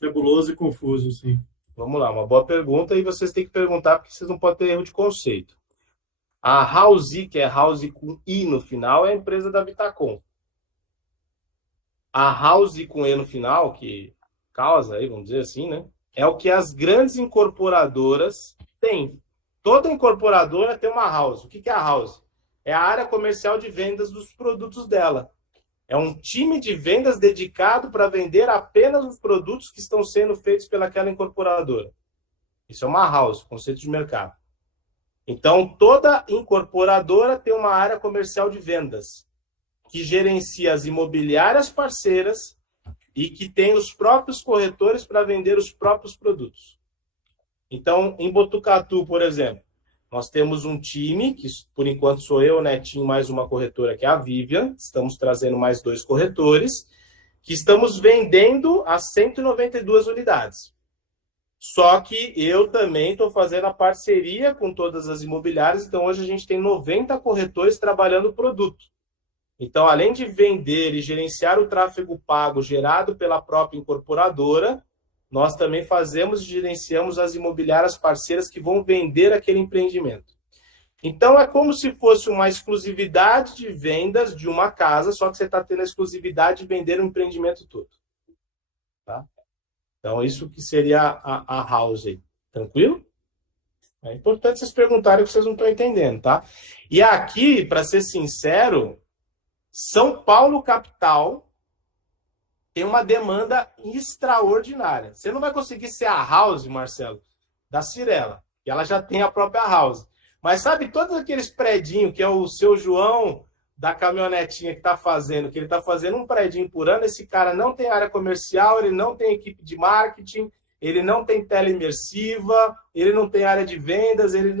nebuloso e confuso, sim. Vamos lá, uma boa pergunta, e vocês têm que perguntar porque vocês não podem ter erro de conceito. A House, que é House com I no final, é a empresa da Vitacom. A House com E no final, que causa aí, vamos dizer assim, né? É o que as grandes incorporadoras têm. Toda incorporadora tem uma house. O que é a house? É a área comercial de vendas dos produtos dela. É um time de vendas dedicado para vender apenas os produtos que estão sendo feitos pelaquela incorporadora. Isso é uma house, conceito de mercado. Então, toda incorporadora tem uma área comercial de vendas, que gerencia as imobiliárias parceiras e que tem os próprios corretores para vender os próprios produtos. Então, em Botucatu, por exemplo, nós temos um time, que por enquanto sou eu, Netinho, mais uma corretora, que é a Vivian. Estamos trazendo mais 2 corretores, que estamos vendendo as 192 unidades. Só que eu também estou fazendo a parceria com todas as imobiliárias, então hoje a gente tem 90 corretores trabalhando o produto. Então, além de vender e gerenciar o tráfego pago gerado pela própria incorporadora, nós também fazemos e gerenciamos as imobiliárias parceiras que vão vender aquele empreendimento. Então, é como se fosse uma exclusividade de vendas de uma casa, só que você está tendo a exclusividade de vender o empreendimento todo. Tá? Então, isso que seria a house aí. Tranquilo? É importante vocês perguntarem o que vocês não estão entendendo, tá? E aqui, para ser sincero, São Paulo, capital, tem uma demanda extraordinária. Você não vai conseguir ser a house, Marcelo, da Cirela, que ela já tem a própria house. Mas sabe todos aqueles predinhos que é o seu João da caminhonetinha que está fazendo, que ele está fazendo um predinho por ano, esse cara não tem área comercial, ele não tem equipe de marketing, ele não tem tela imersiva, ele não tem área de vendas, ele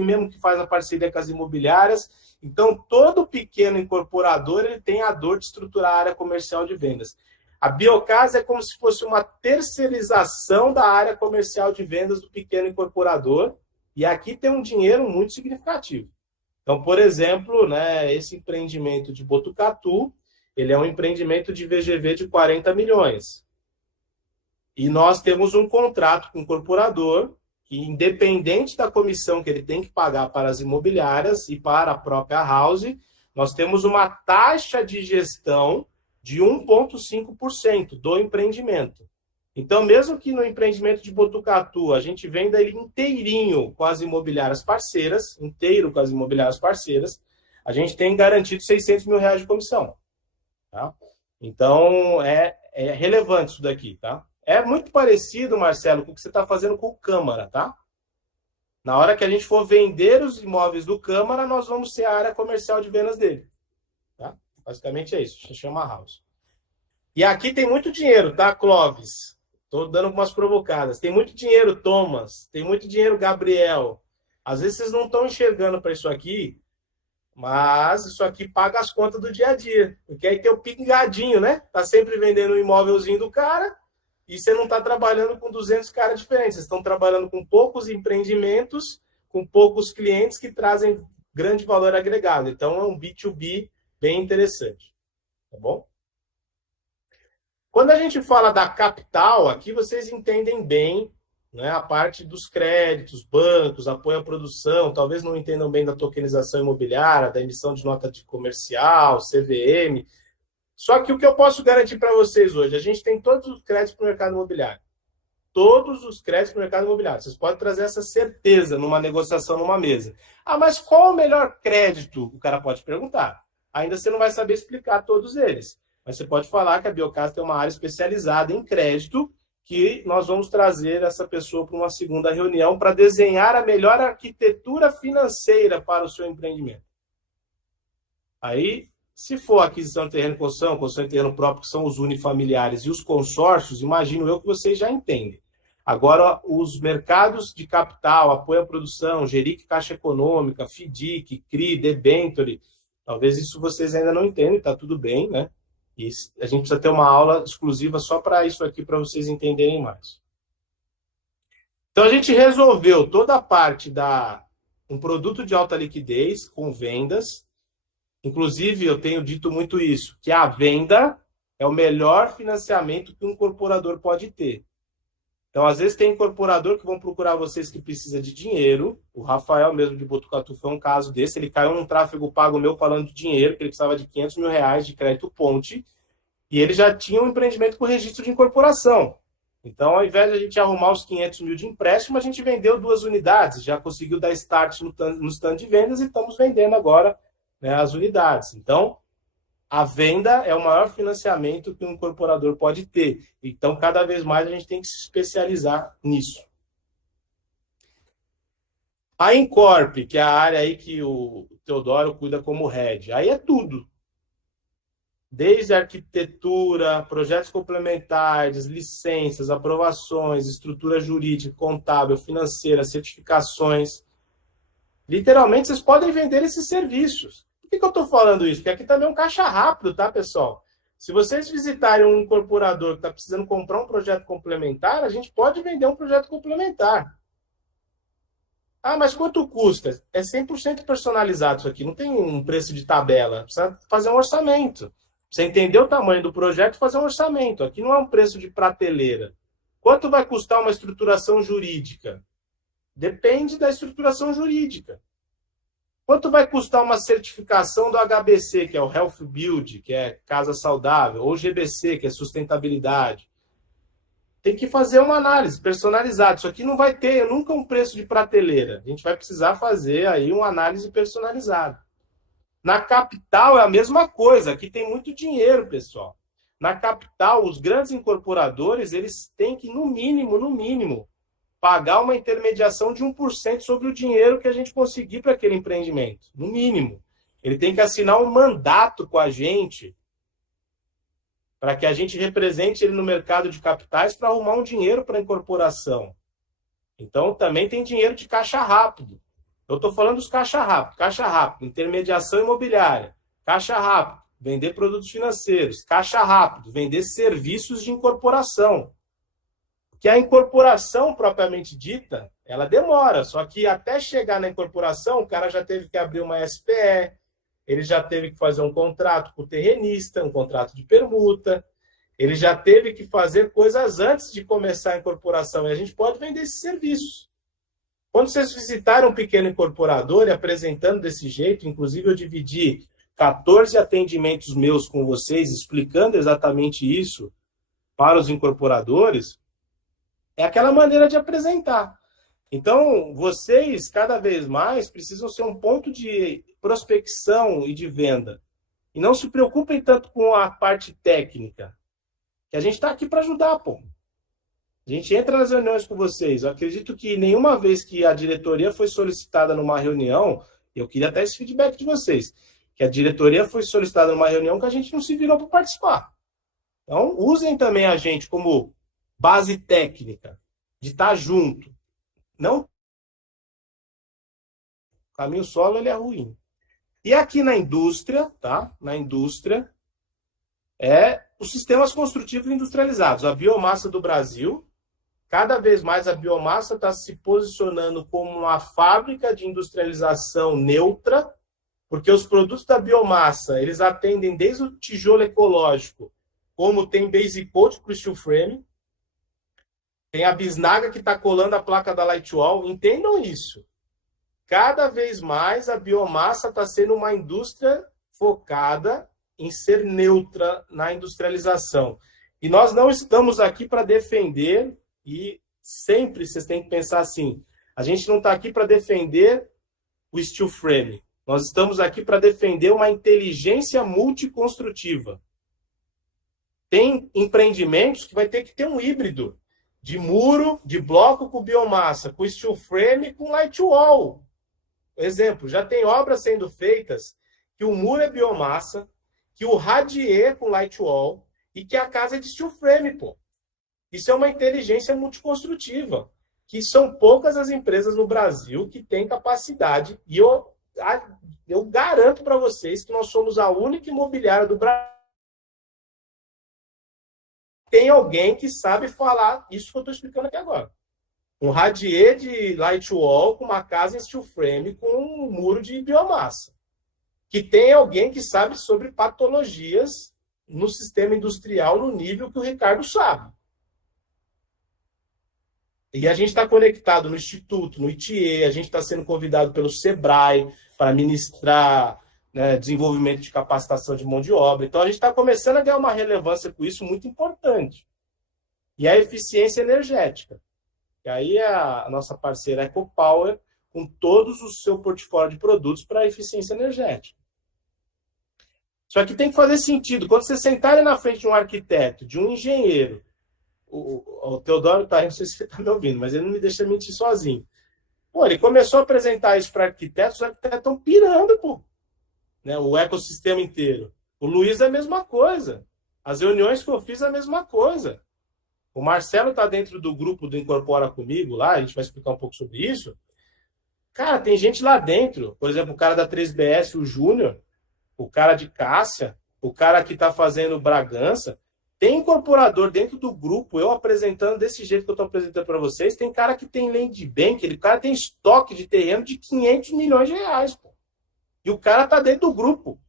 mesmo que faz a parceria com as imobiliárias. Então, todo pequeno incorporador ele tem a dor de estruturar a área comercial de vendas. A Biocasa é como se fosse uma terceirização da área comercial de vendas do pequeno incorporador, e aqui tem um dinheiro muito significativo. Então, por exemplo, né, esse empreendimento de Botucatu, ele é um empreendimento de VGV de 40 milhões. E nós temos um contrato com o incorporador, que independente da comissão que ele tem que pagar para as imobiliárias e para a própria house, nós temos uma taxa de gestão de 1,5% do empreendimento. Então, mesmo que no empreendimento de Botucatu a gente venda ele inteirinho com as imobiliárias parceiras, a gente tem garantido 600 mil reais de comissão. Tá? Então, é relevante isso daqui, tá? É muito parecido, Marcelo, com o que você está fazendo com o Câmara, tá? Na hora que a gente for vender os imóveis do Câmara, nós vamos ser a área comercial de vendas dele. Tá? Basicamente é isso, se chama house. E aqui tem muito dinheiro, tá, Clóvis? Estou dando algumas provocadas. Tem muito dinheiro, Thomas. Tem muito dinheiro, Gabriel. Às vezes vocês não estão enxergando para isso aqui, mas isso aqui paga as contas do dia a dia. Porque aí tem o pingadinho, né? Tá sempre vendendo um imóvelzinho do cara e você não está trabalhando com 200 caras diferentes. Vocês estão trabalhando com poucos empreendimentos, com poucos clientes que trazem grande valor agregado. Então, é um B2B bem interessante. Tá bom? Quando a gente fala da capital, aqui vocês entendem bem, né, a parte dos créditos, bancos, apoio à produção, talvez não entendam bem da tokenização imobiliária, da emissão de nota de comercial, CVM. Só que o que eu posso garantir para vocês hoje, a gente tem todos os créditos para o mercado imobiliário. Todos os créditos para o mercado imobiliário. Vocês podem trazer essa certeza numa negociação, numa mesa. Ah, mas qual o melhor crédito? O cara pode perguntar. Ainda você não vai saber explicar todos eles. Mas você pode falar que a Biocasa tem uma área especializada em crédito, que nós vamos trazer essa pessoa para uma segunda reunião para desenhar a melhor arquitetura financeira para o seu empreendimento. Aí, se for aquisição de terreno e construção de terreno próprio, que são os unifamiliares e os consórcios, imagino eu que vocês já entendem. Agora, os mercados de capital, apoio à produção, Geric, Caixa Econômica, FDIC, CRI, Debenture, talvez isso vocês ainda não entendem, está tudo bem, né? E a gente precisa ter uma aula exclusiva só para isso aqui, para vocês entenderem mais. Então, a gente resolveu toda a parte um produto de alta liquidez com vendas. Inclusive, eu tenho dito muito isso, que a venda é o melhor financiamento que um incorporador pode ter. Então, às vezes, tem incorporador que vão procurar vocês que precisa de dinheiro. O Rafael, mesmo de Botucatu, foi um caso desse. Ele caiu num tráfego pago meu falando de dinheiro, que ele precisava de 500 mil reais de crédito ponte. E ele já tinha um empreendimento com registro de incorporação. Então, ao invés de a gente arrumar os 500 mil de empréstimo, a gente vendeu 2 unidades. Já conseguiu dar start no stand de vendas e estamos vendendo agora, né, as unidades. Então, a venda é o maior financiamento que um incorporador pode ter. Então, cada vez mais a gente tem que se especializar nisso. A Incorp, que é a área aí que o Teodoro cuida como head, aí é tudo. Desde arquitetura, projetos complementares, licenças, aprovações, estrutura jurídica, contábil, financeira, certificações. Literalmente, vocês podem vender esses serviços. Por que eu estou falando isso? Porque aqui também é um caixa rápido, tá, pessoal? Se vocês visitarem um incorporador que está precisando comprar um projeto complementar, a gente pode vender um projeto complementar. Ah, mas quanto custa? É 100% personalizado isso aqui, não tem um preço de tabela. Precisa fazer um orçamento. Você entender o tamanho do projeto e fazer um orçamento. Aqui não é um preço de prateleira. Quanto vai custar uma estruturação jurídica? Depende da estruturação jurídica. Quanto vai custar uma certificação do HBC, que é o Health Build, que é Casa Saudável, ou GBC, que é Sustentabilidade? Tem que fazer uma análise personalizada. Isso aqui não vai ter nunca um preço de prateleira. A gente vai precisar fazer aí uma análise personalizada. Na capital é a mesma coisa. Aqui tem muito dinheiro, pessoal. Na capital, os grandes incorporadores, eles têm que, no mínimo, pagar uma intermediação de 1% sobre o dinheiro que a gente conseguir para aquele empreendimento. No mínimo. Ele tem que assinar um mandato com a gente para que a gente represente ele no mercado de capitais para arrumar um dinheiro para a incorporação. Então, também tem dinheiro de caixa rápido. Eu estou falando dos caixa rápido, intermediação imobiliária, caixa rápido, vender produtos financeiros, caixa rápido, vender serviços de incorporação. Que a incorporação propriamente dita, ela demora, só que até chegar na incorporação, o cara já teve que abrir uma SPE, ele já teve que fazer um contrato com o terrenista, um contrato de permuta, ele já teve que fazer coisas antes de começar a incorporação, e a gente pode vender esses serviços. Quando vocês visitarem um pequeno incorporador e apresentando desse jeito, inclusive eu dividi 14 atendimentos meus com vocês, explicando exatamente isso para os incorporadores, é aquela maneira de apresentar. Então, vocês, cada vez mais, precisam ser um ponto de prospecção e de venda. E não se preocupem tanto com a parte técnica, que a gente está aqui para ajudar, pô. A gente entra nas reuniões com vocês. Eu acredito que nenhuma vez que a diretoria foi solicitada numa reunião, eu queria até esse feedback de vocês, que a diretoria foi solicitada numa reunião que a gente não se virou para participar. Então, usem também a gente como base técnica, de estar junto. Não. O caminho solo ele é ruim. E aqui na indústria, tá? Na indústria, os sistemas construtivos industrializados. A biomassa do Brasil, cada vez mais a biomassa está se posicionando como uma fábrica de industrialização neutra, porque os produtos da biomassa, eles atendem desde o tijolo ecológico, como tem base coat para o steel frame, tem a bisnaga que está colando a placa da Lightwall. Entendam isso. Cada vez mais a biomassa está sendo uma indústria focada em ser neutra na industrialização. E nós não estamos aqui para defender, e sempre vocês têm que pensar assim, a gente não está aqui para defender o steel frame. Nós estamos aqui para defender uma inteligência multiconstrutiva. Tem empreendimentos que vai ter que ter um híbrido de muro, de bloco com biomassa, com steel frame e com light wall. Exemplo, já tem obras sendo feitas que o muro é biomassa, que o radier é com light wall e que a casa é de steel frame, pô. Isso é uma inteligência multiconstrutiva, que são poucas as empresas no Brasil que têm capacidade, e eu garanto para vocês que nós somos a única imobiliária do Brasil. Tem alguém que sabe falar isso que eu estou explicando aqui agora. Um radier de light wall com uma casa em steel frame com um muro de biomassa. Que tem alguém que sabe sobre patologias no sistema industrial no nível que o Ricardo sabe. E a gente está conectado no Instituto, no ITIE, a gente está sendo convidado pelo SEBRAE para ministrar, né, desenvolvimento de capacitação de mão de obra. Então, a gente está começando a ganhar uma relevância com isso muito importante. E a eficiência energética. E aí a nossa parceira EcoPower, com todos o seu portfólio de produtos para a eficiência energética. Só que tem que fazer sentido. Quando você sentar na frente de um arquiteto, de um engenheiro, o Teodoro está aí, não sei se você está me ouvindo, mas ele não me deixa mentir sozinho. Pô, ele começou a apresentar isso para arquitetos, os arquitetos estão pirando, pô. Né, o ecossistema inteiro. O Luiz é a mesma coisa. As reuniões que eu fiz é a mesma coisa. O Marcelo está dentro do grupo do Incorpora Comigo, lá, a gente vai explicar um pouco sobre isso. Cara, tem gente lá dentro. Por exemplo, o cara da 3BS, o Júnior, o cara de Cássia, o cara que está fazendo Bragança. Tem incorporador dentro do grupo, eu apresentando desse jeito que eu estou apresentando para vocês. Tem cara que tem land bank, o cara tem estoque de terreno de 500 milhões de reais, pô. E o cara está dentro do grupo.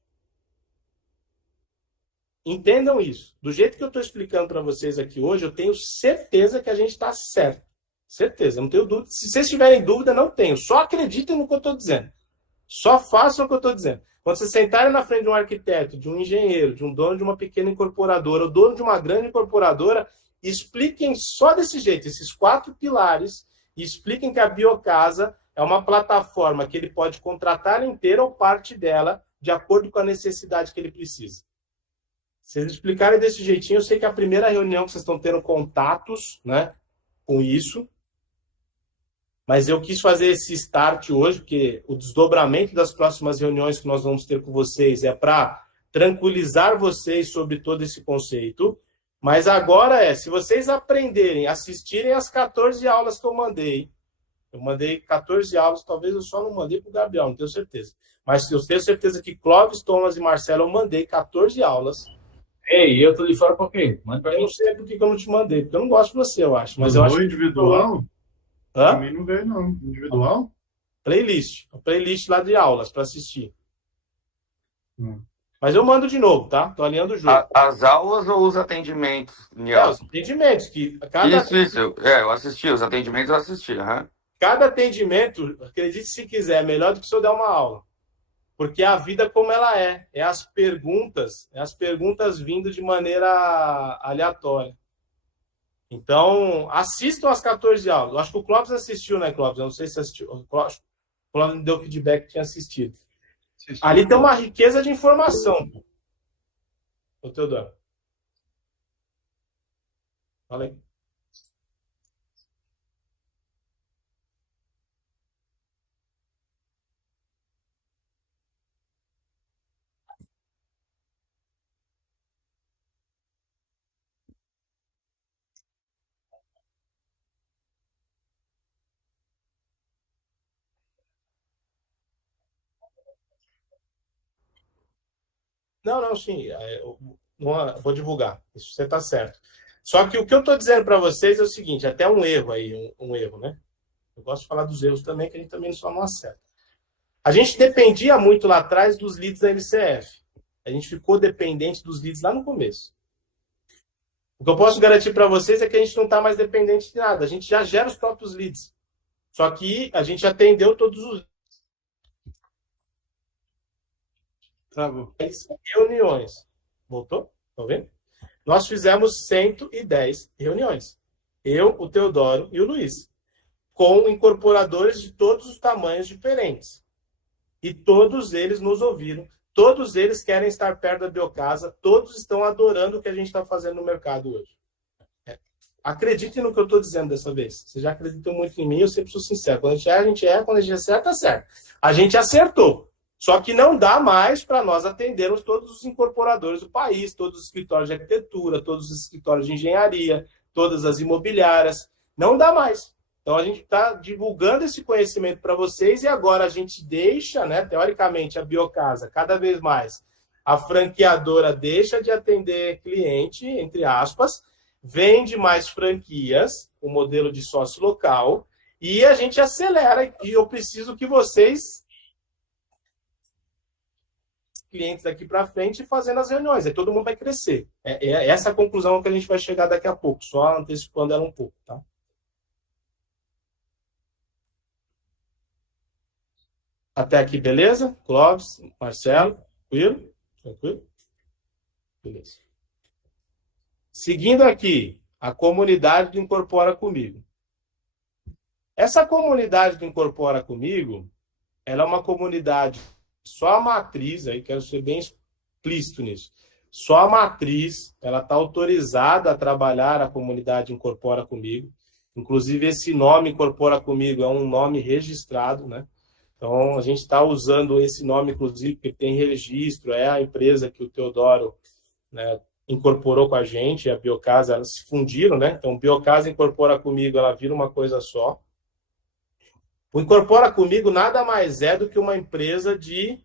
entendam isso. Do jeito que eu estou explicando para vocês aqui hoje, eu tenho certeza que a gente está certo. Certeza, não tenho dúvida. Se vocês tiverem dúvida, não tenho. Só acreditem no que eu estou dizendo. Só façam o que eu estou dizendo. Quando vocês sentarem na frente de um arquiteto, de um engenheiro, de um dono de uma pequena incorporadora, ou dono de uma grande incorporadora, expliquem só desse jeito, esses 4 pilares, e expliquem que a Biocasa é uma plataforma que ele pode contratar inteira ou parte dela, de acordo com a necessidade que ele precisa. Se vocês explicarem desse jeitinho, eu sei que a primeira reunião que vocês estão tendo contatos, né, com isso, mas eu quis fazer esse start hoje, porque o desdobramento das próximas reuniões que nós vamos ter com vocês é para tranquilizar vocês sobre todo esse conceito. Mas agora se vocês aprenderem, assistirem as 14 aulas que eu mandei 14 aulas, talvez eu só não mandei para o Gabriel, não tenho certeza. Mas eu tenho certeza que Clóvis, Thomas e Marcelo, eu mandei 14 aulas. Ei, eu tô de fora por quê? Manda pra Eu mim. não sei por que eu não te mandei, porque eu não gosto de você, eu acho. Mas eu Mandou acho individual? Hã? Pra mim não veio, não. Individual? Playlist. A playlist lá de aulas para assistir. Hum. Mas eu mando de novo, tá? Tô alinhando o jogo. As aulas ou os atendimentos, Os Nielson? atendimentos, que Isso. Eu assisti. Os atendimentos eu assisti. Aham. cada atendimento, acredite se quiser, é melhor do que se eu der uma aula. Porque a vida como ela é as perguntas vindo de maneira aleatória. Então, assistam as 14 aulas. Eu acho que o Clóvis assistiu, né, Clóvis? Eu não sei se assistiu. O Clóvis me deu feedback que tinha assistido. Ali tem uma riqueza de informação. Ô, Teodoro. Fala aí. Não, sim. Vou divulgar. Isso você está certo. Só que o que eu estou dizendo para vocês é o seguinte, até um erro aí, um erro, né? Eu gosto de falar dos erros também, que a gente também só não acerta. A gente dependia muito lá atrás dos leads da LCF. A gente ficou dependente dos leads lá no começo. O que eu posso garantir para vocês é que a gente não está mais dependente de nada. A gente já gera os próprios leads. Só que a gente atendeu todos os reuniões. Voltou? Estão vendo? Nós fizemos 110 reuniões. Eu, o Teodoro e o Luiz. Com incorporadores de todos os tamanhos diferentes. E todos eles nos ouviram. Todos eles querem estar perto da Biocasa. Todos estão adorando o que a gente está fazendo no mercado hoje. Acreditem no que eu estou dizendo dessa vez. Vocês já acreditam muito em mim, eu sempre sou sincero. Quando a gente erra, Quando a gente acerta, certo. A gente acertou. Só que não dá mais para nós atendermos todos os incorporadores do país, todos os escritórios de arquitetura, todos os escritórios de engenharia, todas as imobiliárias. Não dá mais. Então, a gente está divulgando esse conhecimento para vocês e agora a gente deixa, né, teoricamente, a Biocasa cada vez mais. A franqueadora deixa de atender cliente, entre aspas, vende mais franquias, o modelo de sócio local, e a gente acelera. E eu preciso que vocês, clientes daqui para frente, fazendo as reuniões. Aí todo mundo vai crescer. É essa a conclusão que a gente vai chegar daqui a pouco, só antecipando ela um pouco, tá? Até aqui, beleza? Clóvis, Marcelo, tranquilo? Tranquilo? Beleza. Seguindo aqui, a comunidade do Incorpora Comigo. Essa comunidade do Incorpora Comigo, ela é uma comunidade, só a matriz, aí quero ser bem explícito nisso, só a matriz, ela está autorizada a trabalhar a comunidade Incorpora Comigo. Inclusive, esse nome Incorpora Comigo é um nome registrado, né? Então, a gente está usando esse nome, inclusive, porque tem registro, é a empresa que o Teodoro, né, incorporou com a gente, a Biocasa, elas se fundiram, né? Então, Biocasa Incorpora Comigo, ela vira uma coisa só. O Incorpora Comigo nada mais é do que uma empresa de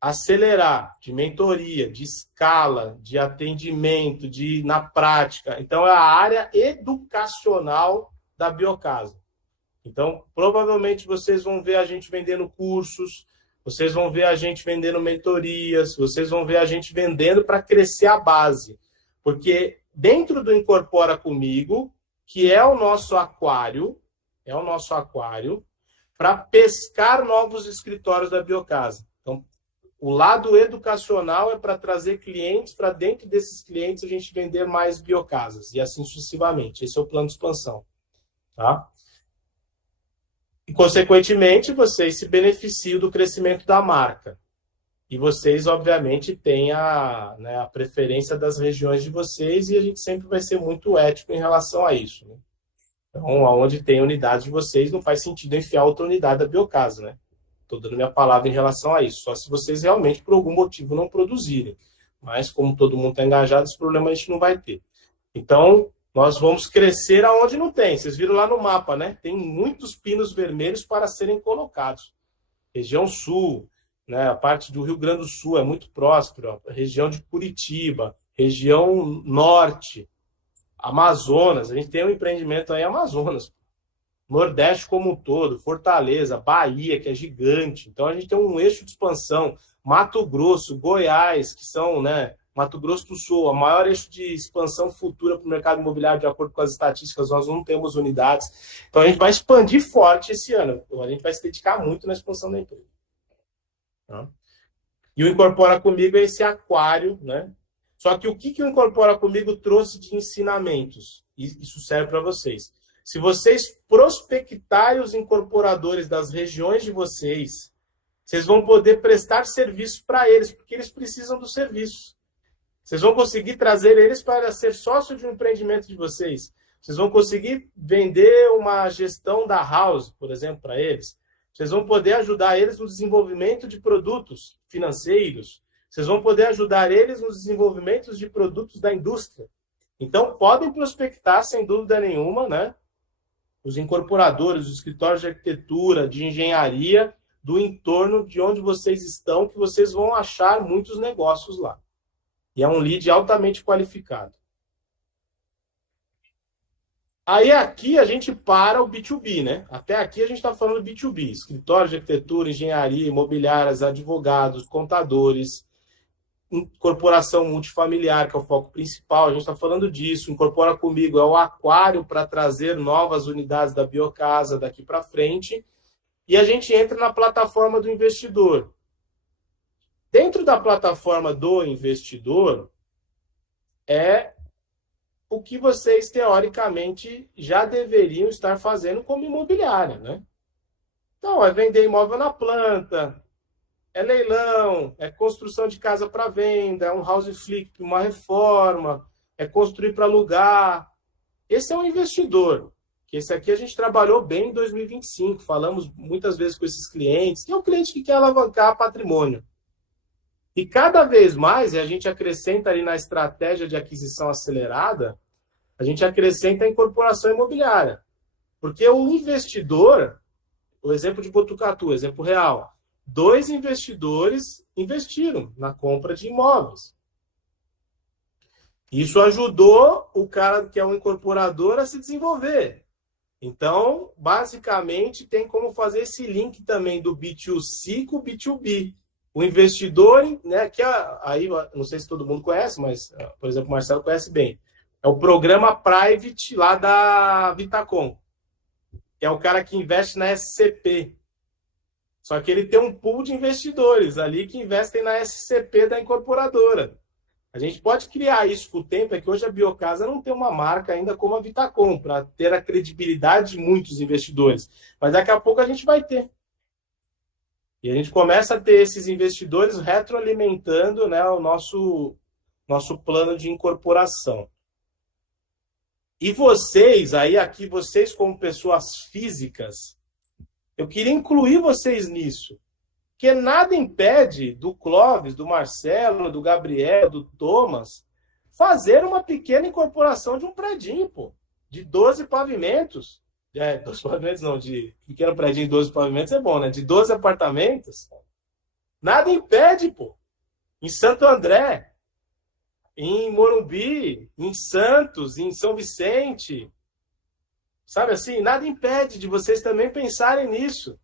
acelerar, de mentoria, de escala, de atendimento, na prática. Então, é a área educacional da Biocasa. Então, provavelmente vocês vão ver a gente vendendo cursos, vocês vão ver a gente vendendo mentorias, vocês vão ver a gente vendendo para crescer a base. Porque dentro do Incorpora Comigo, que é o nosso aquário, para pescar novos escritórios da Biocasa. Então, o lado educacional é para trazer clientes, para dentro desses clientes a gente vender mais biocasas, e assim sucessivamente. Esse é o plano de expansão. Tá? E, consequentemente, vocês se beneficiam do crescimento da marca. E vocês, obviamente, têm a preferência das regiões de vocês, e a gente sempre vai ser muito ético em relação a isso. Né? Então, onde tem unidade de vocês, não faz sentido enfiar outra unidade da Biocasa, né? Estou dando minha palavra em relação a isso. Só se vocês realmente, por algum motivo, não produzirem. Mas, como todo mundo está engajado, esse problema a gente não vai ter. Então, nós vamos crescer aonde não tem. Vocês viram lá no mapa, né? Tem muitos pinos vermelhos para serem colocados. Região Sul, né? A parte do Rio Grande do Sul é muito próspera. Região de Curitiba, região Norte, Amazonas. A gente tem um empreendimento aí Amazonas. Nordeste como um todo, Fortaleza, Bahia, que é gigante. Então, a gente tem um eixo de expansão. Mato Grosso, Goiás, que são, né? Mato Grosso do Sul, a maior eixo de expansão futura para o mercado imobiliário, de acordo com as estatísticas, nós não temos unidades. Então, a gente vai expandir forte esse ano. A gente vai se dedicar muito na expansão da empresa. Tá? E o Incorpora Comigo é esse aquário, né? Só que o que o Incorpora Comigo trouxe de ensinamentos? Isso serve para vocês. Se vocês prospectarem os incorporadores das regiões de vocês, vocês vão poder prestar serviços para eles, porque eles precisam dos serviços. Vocês vão conseguir trazer eles para ser sócio de um empreendimento de vocês. Vocês vão conseguir vender uma gestão da house, por exemplo, para eles. Vocês vão poder ajudar eles no desenvolvimento de produtos financeiros. Vocês vão poder ajudar eles nos desenvolvimentos de produtos da indústria. Então, podem prospectar, sem dúvida nenhuma, né? Os incorporadores, os escritórios de arquitetura, de engenharia, do entorno de onde vocês estão, que vocês vão achar muitos negócios lá. E é um lead altamente qualificado. Aí aqui a gente para o B2B, né? Até aqui a gente está falando B2B. Escritórios de arquitetura, engenharia, imobiliárias, advogados, contadores, incorporação multifamiliar, que é o foco principal, a gente está falando disso. Incorpora Comigo é o aquário para trazer novas unidades da Biocasa daqui para frente. E a gente entra na plataforma do investidor. Dentro da plataforma do investidor é o que vocês, teoricamente, já deveriam estar fazendo como imobiliária, né? Então, é vender imóvel na planta, é leilão, é construção de casa para venda, é um house flip, uma reforma, é construir para alugar. Esse é um investidor. Esse aqui a gente trabalhou bem em 2025, falamos muitas vezes com esses clientes, que é o cliente que quer alavancar patrimônio. E cada vez mais, e a gente acrescenta ali na estratégia de aquisição acelerada, a gente acrescenta a incorporação imobiliária. Porque o investidor, o exemplo de Botucatu, exemplo real, 2 investidores investiram na compra de imóveis. Isso ajudou o cara que é um incorporador a se desenvolver. Então, basicamente, tem como fazer esse link também do B2C com o B2B. O investidor, né, que aí, não sei se todo mundo conhece, mas, por exemplo, o Marcelo conhece bem. É o programa Private lá da Vitacom. É o cara que investe na SCP. Só que ele tem um pool de investidores ali que investem na SCP da incorporadora. A gente pode criar isso com o tempo, é que hoje a Biocasa não tem uma marca ainda como a Vitacom, para ter a credibilidade de muitos investidores. Mas daqui a pouco a gente vai ter. E a gente começa a ter esses investidores retroalimentando, né, o nosso plano de incorporação. E vocês, aí aqui, vocês como pessoas físicas, eu queria incluir vocês nisso. Porque nada impede do Clóvis, do Marcelo, do Gabriel, do Thomas, fazer uma pequena incorporação de um predinho, pô, de 12 pavimentos. 12 pavimentos não, de pequeno predinho de 12 pavimentos é bom, né? De 12 apartamentos. Nada impede, pô. Em Santo André, em Morumbi, em Santos, em São Vicente. Sabe assim? Nada impede de vocês também pensarem nisso.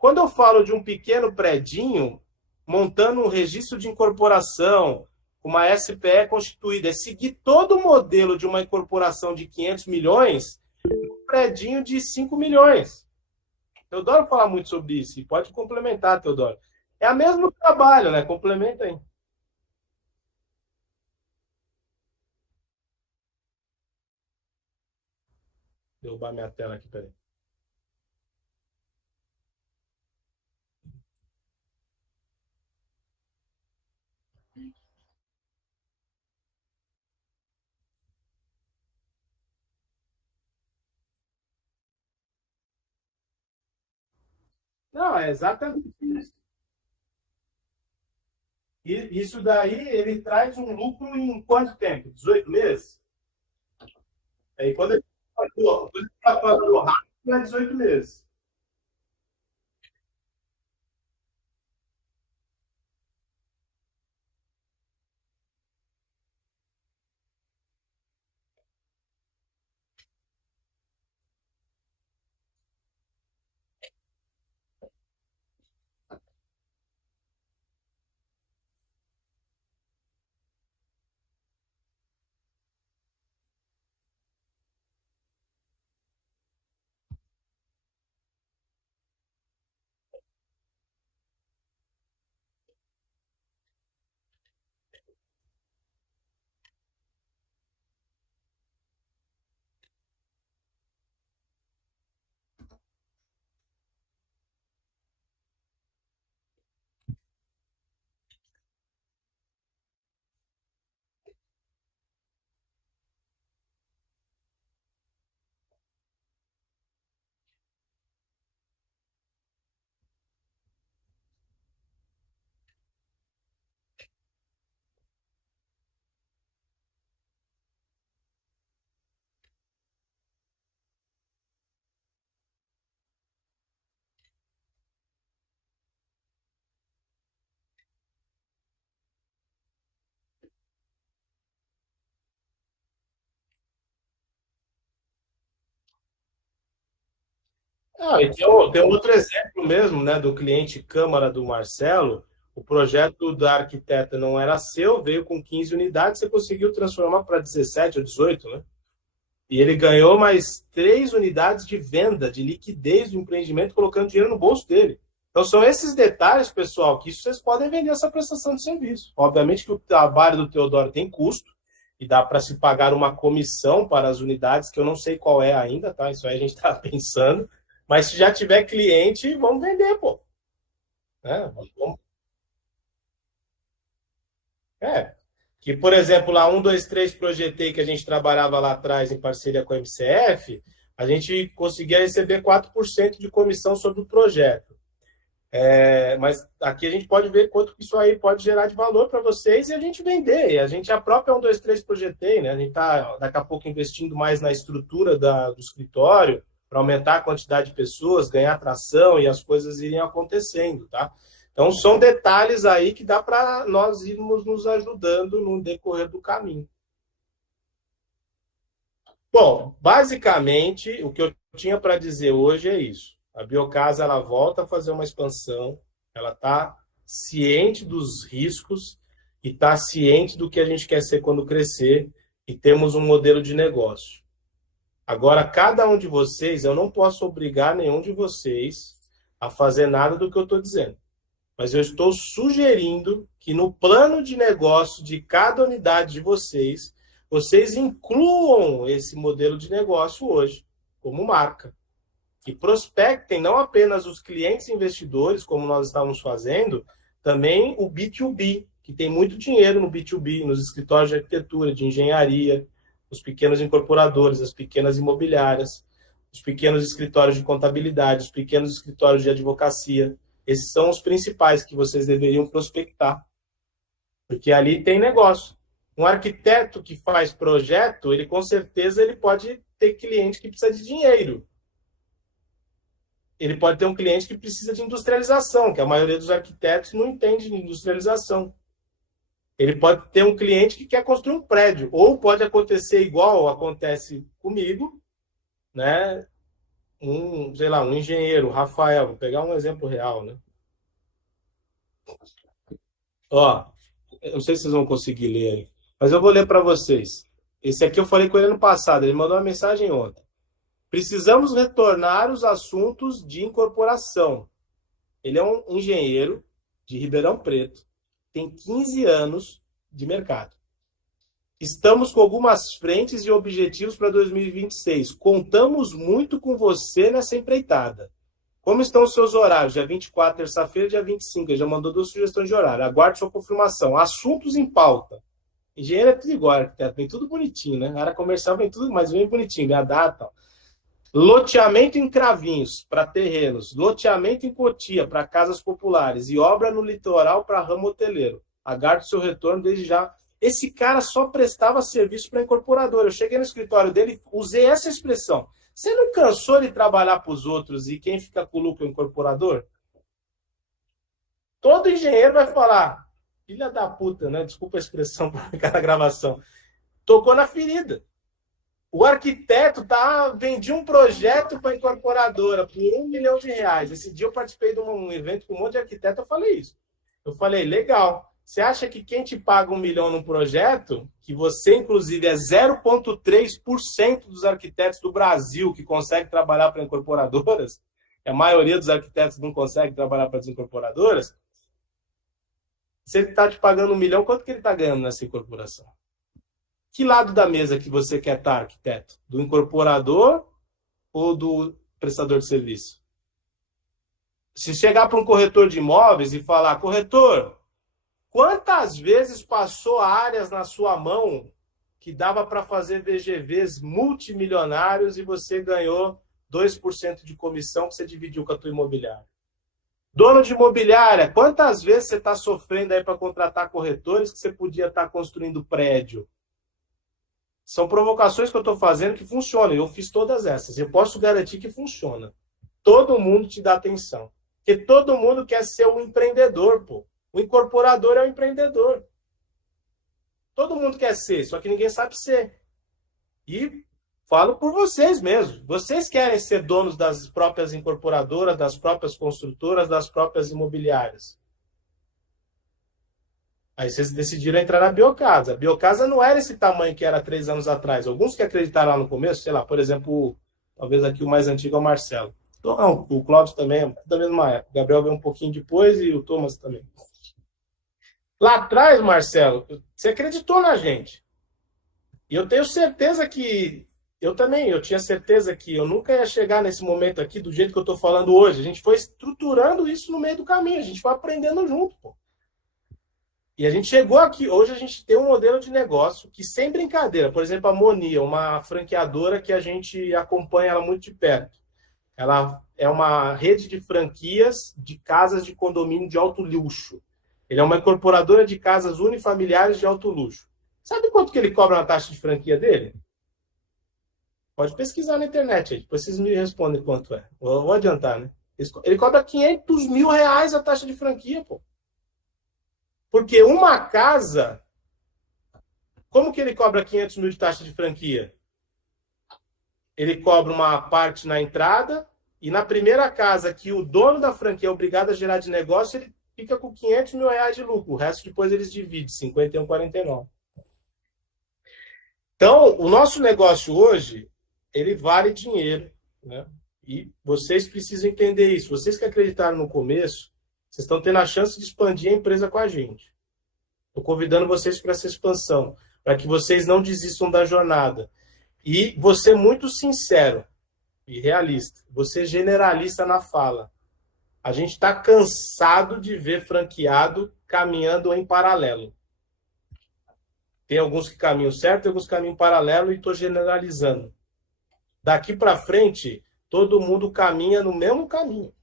Quando eu falo de um pequeno predinho, montando um registro de incorporação, uma SPE constituída, é seguir todo o modelo de uma incorporação de 500 milhões, um predinho de 5 milhões. Teodoro fala muito sobre isso, e pode complementar, Teodoro. É o mesmo trabalho, né? Complementa aí. Derrubar minha tela aqui, peraí. Não, é exatamente isso. E isso daí, ele traz um lucro em quanto tempo? 18 meses? Aí quando ele está pagando rápido, é 18 meses. Ah, e tem outro exemplo mesmo, né, do cliente Câmara do Marcelo. O projeto da arquiteta não era seu, veio com 15 unidades, você conseguiu transformar para 17 ou 18, né? E ele ganhou mais 3 unidades de venda, de liquidez do empreendimento, colocando dinheiro no bolso dele. Então são esses detalhes, pessoal, que isso vocês podem vender essa prestação de serviço. Obviamente que o trabalho do Teodoro tem custo, e dá para se pagar uma comissão para as unidades, que eu não sei qual é ainda, tá? Isso aí a gente está pensando. Mas se já tiver cliente, vamos vender, pô. Né? É. Que, por exemplo, lá 123 Projetei, que a gente trabalhava lá atrás em parceria com a MCF, a gente conseguia receber 4% de comissão sobre o projeto. Mas aqui a gente pode ver quanto que isso aí pode gerar de valor para vocês e a gente vender. E a gente, a própria 123 Projetei, né? A gente está daqui a pouco investindo mais na estrutura do escritório para aumentar a quantidade de pessoas, ganhar atração e as coisas irem acontecendo, tá? Então são detalhes aí que dá para nós irmos nos ajudando no decorrer do caminho. Bom, basicamente o que eu tinha para dizer hoje é isso. A Biocasa ela volta a fazer uma expansão, ela está ciente dos riscos e está ciente do que a gente quer ser quando crescer e temos um modelo de negócio. Agora, cada um de vocês, eu não posso obrigar nenhum de vocês a fazer nada do que eu estou dizendo. Mas eu estou sugerindo que no plano de negócio de cada unidade de vocês, vocês incluam esse modelo de negócio hoje como marca. Que prospectem não apenas os clientes investidores, como nós estamos fazendo, também o B2B, que tem muito dinheiro no B2B, nos escritórios de arquitetura, de engenharia, os pequenos incorporadores, as pequenas imobiliárias, os pequenos escritórios de contabilidade, os pequenos escritórios de advocacia. Esses são os principais que vocês deveriam prospectar, porque ali tem negócio. Um arquiteto que faz projeto, ele com certeza ele pode ter cliente que precisa de dinheiro. Ele pode ter um cliente que precisa de industrialização, que a maioria dos arquitetos não entende de industrialização. Ele pode ter um cliente que quer construir um prédio, ou pode acontecer igual acontece comigo, né? sei lá, um engenheiro, o Rafael, vou pegar um exemplo real, né? Ó, eu não sei se vocês vão conseguir ler aí, mas eu vou ler para vocês. Esse aqui eu falei com ele ano passado, ele mandou uma mensagem ontem. Precisamos retornar os assuntos de incorporação. Ele é um engenheiro de Ribeirão Preto, tem 15 anos de mercado. Estamos com algumas frentes e objetivos para 2026. Contamos muito com você nessa empreitada. Como estão os seus horários? Dia 24, terça-feira, dia 25. Ele já mandou 2 sugestões de horário. Aguarde sua confirmação. Assuntos em pauta. Engenheiro é tudo igual, arquiteto. Vem tudo bonitinho, né? A área comercial vem tudo, mas vem bonitinho. Vem a data e tal. Loteamento em Cravinhos, para terrenos. Loteamento em Cotia, para casas populares. E obra no litoral para ramo hoteleiro. Aguarde seu retorno desde já. Esse cara só prestava serviço para incorporador. Eu cheguei no escritório dele, usei essa expressão. Você não cansou de trabalhar para os outros e quem fica com o lucro é o incorporador? Todo engenheiro vai falar, filha da puta, né? Desculpa a expressão para ficar na gravação. Tocou na ferida. O arquiteto vendia um projeto para a incorporadora por R$1 milhão. Esse dia eu participei de um evento com um monte de arquiteto, eu falei isso. Eu falei, legal. Você acha que quem te paga R$1 milhão num projeto, que você, inclusive, é 0,3% dos arquitetos do Brasil que consegue trabalhar para incorporadoras, a maioria dos arquitetos não consegue trabalhar para as incorporadoras, se ele está te pagando R$1 milhão, quanto que ele está ganhando nessa incorporação? Que lado da mesa que você quer estar, arquiteto? Do incorporador ou do prestador de serviço? Se chegar para um corretor de imóveis e falar, corretor, quantas vezes passou áreas na sua mão que dava para fazer VGVs multimilionários e você ganhou 2% de comissão que você dividiu com a tua imobiliária? Dono de imobiliária, quantas vezes você está sofrendo aí para contratar corretores que você podia estar construindo prédio? São provocações que eu estou fazendo que funcionam. Eu fiz todas essas. Eu posso garantir que funciona. Todo mundo te dá atenção. Porque todo mundo quer ser um empreendedor, pô. O incorporador é um empreendedor. Todo mundo quer ser, só que ninguém sabe ser. E falo por vocês mesmos. Vocês querem ser donos das próprias incorporadoras, das próprias construtoras, das próprias imobiliárias. Aí vocês decidiram entrar na Biocasa. A Biocasa não era esse tamanho que era 3 anos atrás. Alguns que acreditaram lá no começo, sei lá, por exemplo, talvez aqui o mais antigo é o Marcelo. Não, o Cláudio também, é da mesma época. O Gabriel veio um pouquinho depois e o Thomas também. Lá atrás, Marcelo, você acreditou na gente. E eu tenho certeza que... Eu tinha certeza que eu nunca ia chegar nesse momento aqui do jeito que eu estou falando hoje. A gente foi estruturando isso no meio do caminho. A gente foi aprendendo junto, pô. E a gente chegou aqui, hoje a gente tem um modelo de negócio que, sem brincadeira, por exemplo, a Monia, uma franqueadora que a gente acompanha ela muito de perto. Ela é uma rede de franquias de casas de condomínio de alto luxo. Ele é uma incorporadora de casas unifamiliares de alto luxo. Sabe quanto que ele cobra na taxa de franquia dele? Pode pesquisar na internet aí, depois vocês me respondem quanto é. Vou adiantar, né? Ele cobra R$500 mil a taxa de franquia, pô. Porque uma casa, como que ele cobra 500 mil de taxa de franquia? Ele cobra uma parte na entrada e na primeira casa que o dono da franquia é obrigado a gerar de negócio, ele fica com R$500 mil de lucro. O resto depois eles dividem, 51,49. Então, o nosso negócio hoje, ele vale dinheiro, né? E vocês precisam entender isso. Vocês que acreditaram no começo, vocês estão tendo a chance de expandir a empresa com a gente. Estou convidando vocês para essa expansão, para que vocês não desistam da jornada. E você muito sincero e realista. Você generalista na fala. A gente está cansado de ver franqueado caminhando em paralelo. Tem alguns que caminham certo, alguns que caminham em paralelo e estou generalizando. Daqui para frente, todo mundo caminha no mesmo caminho.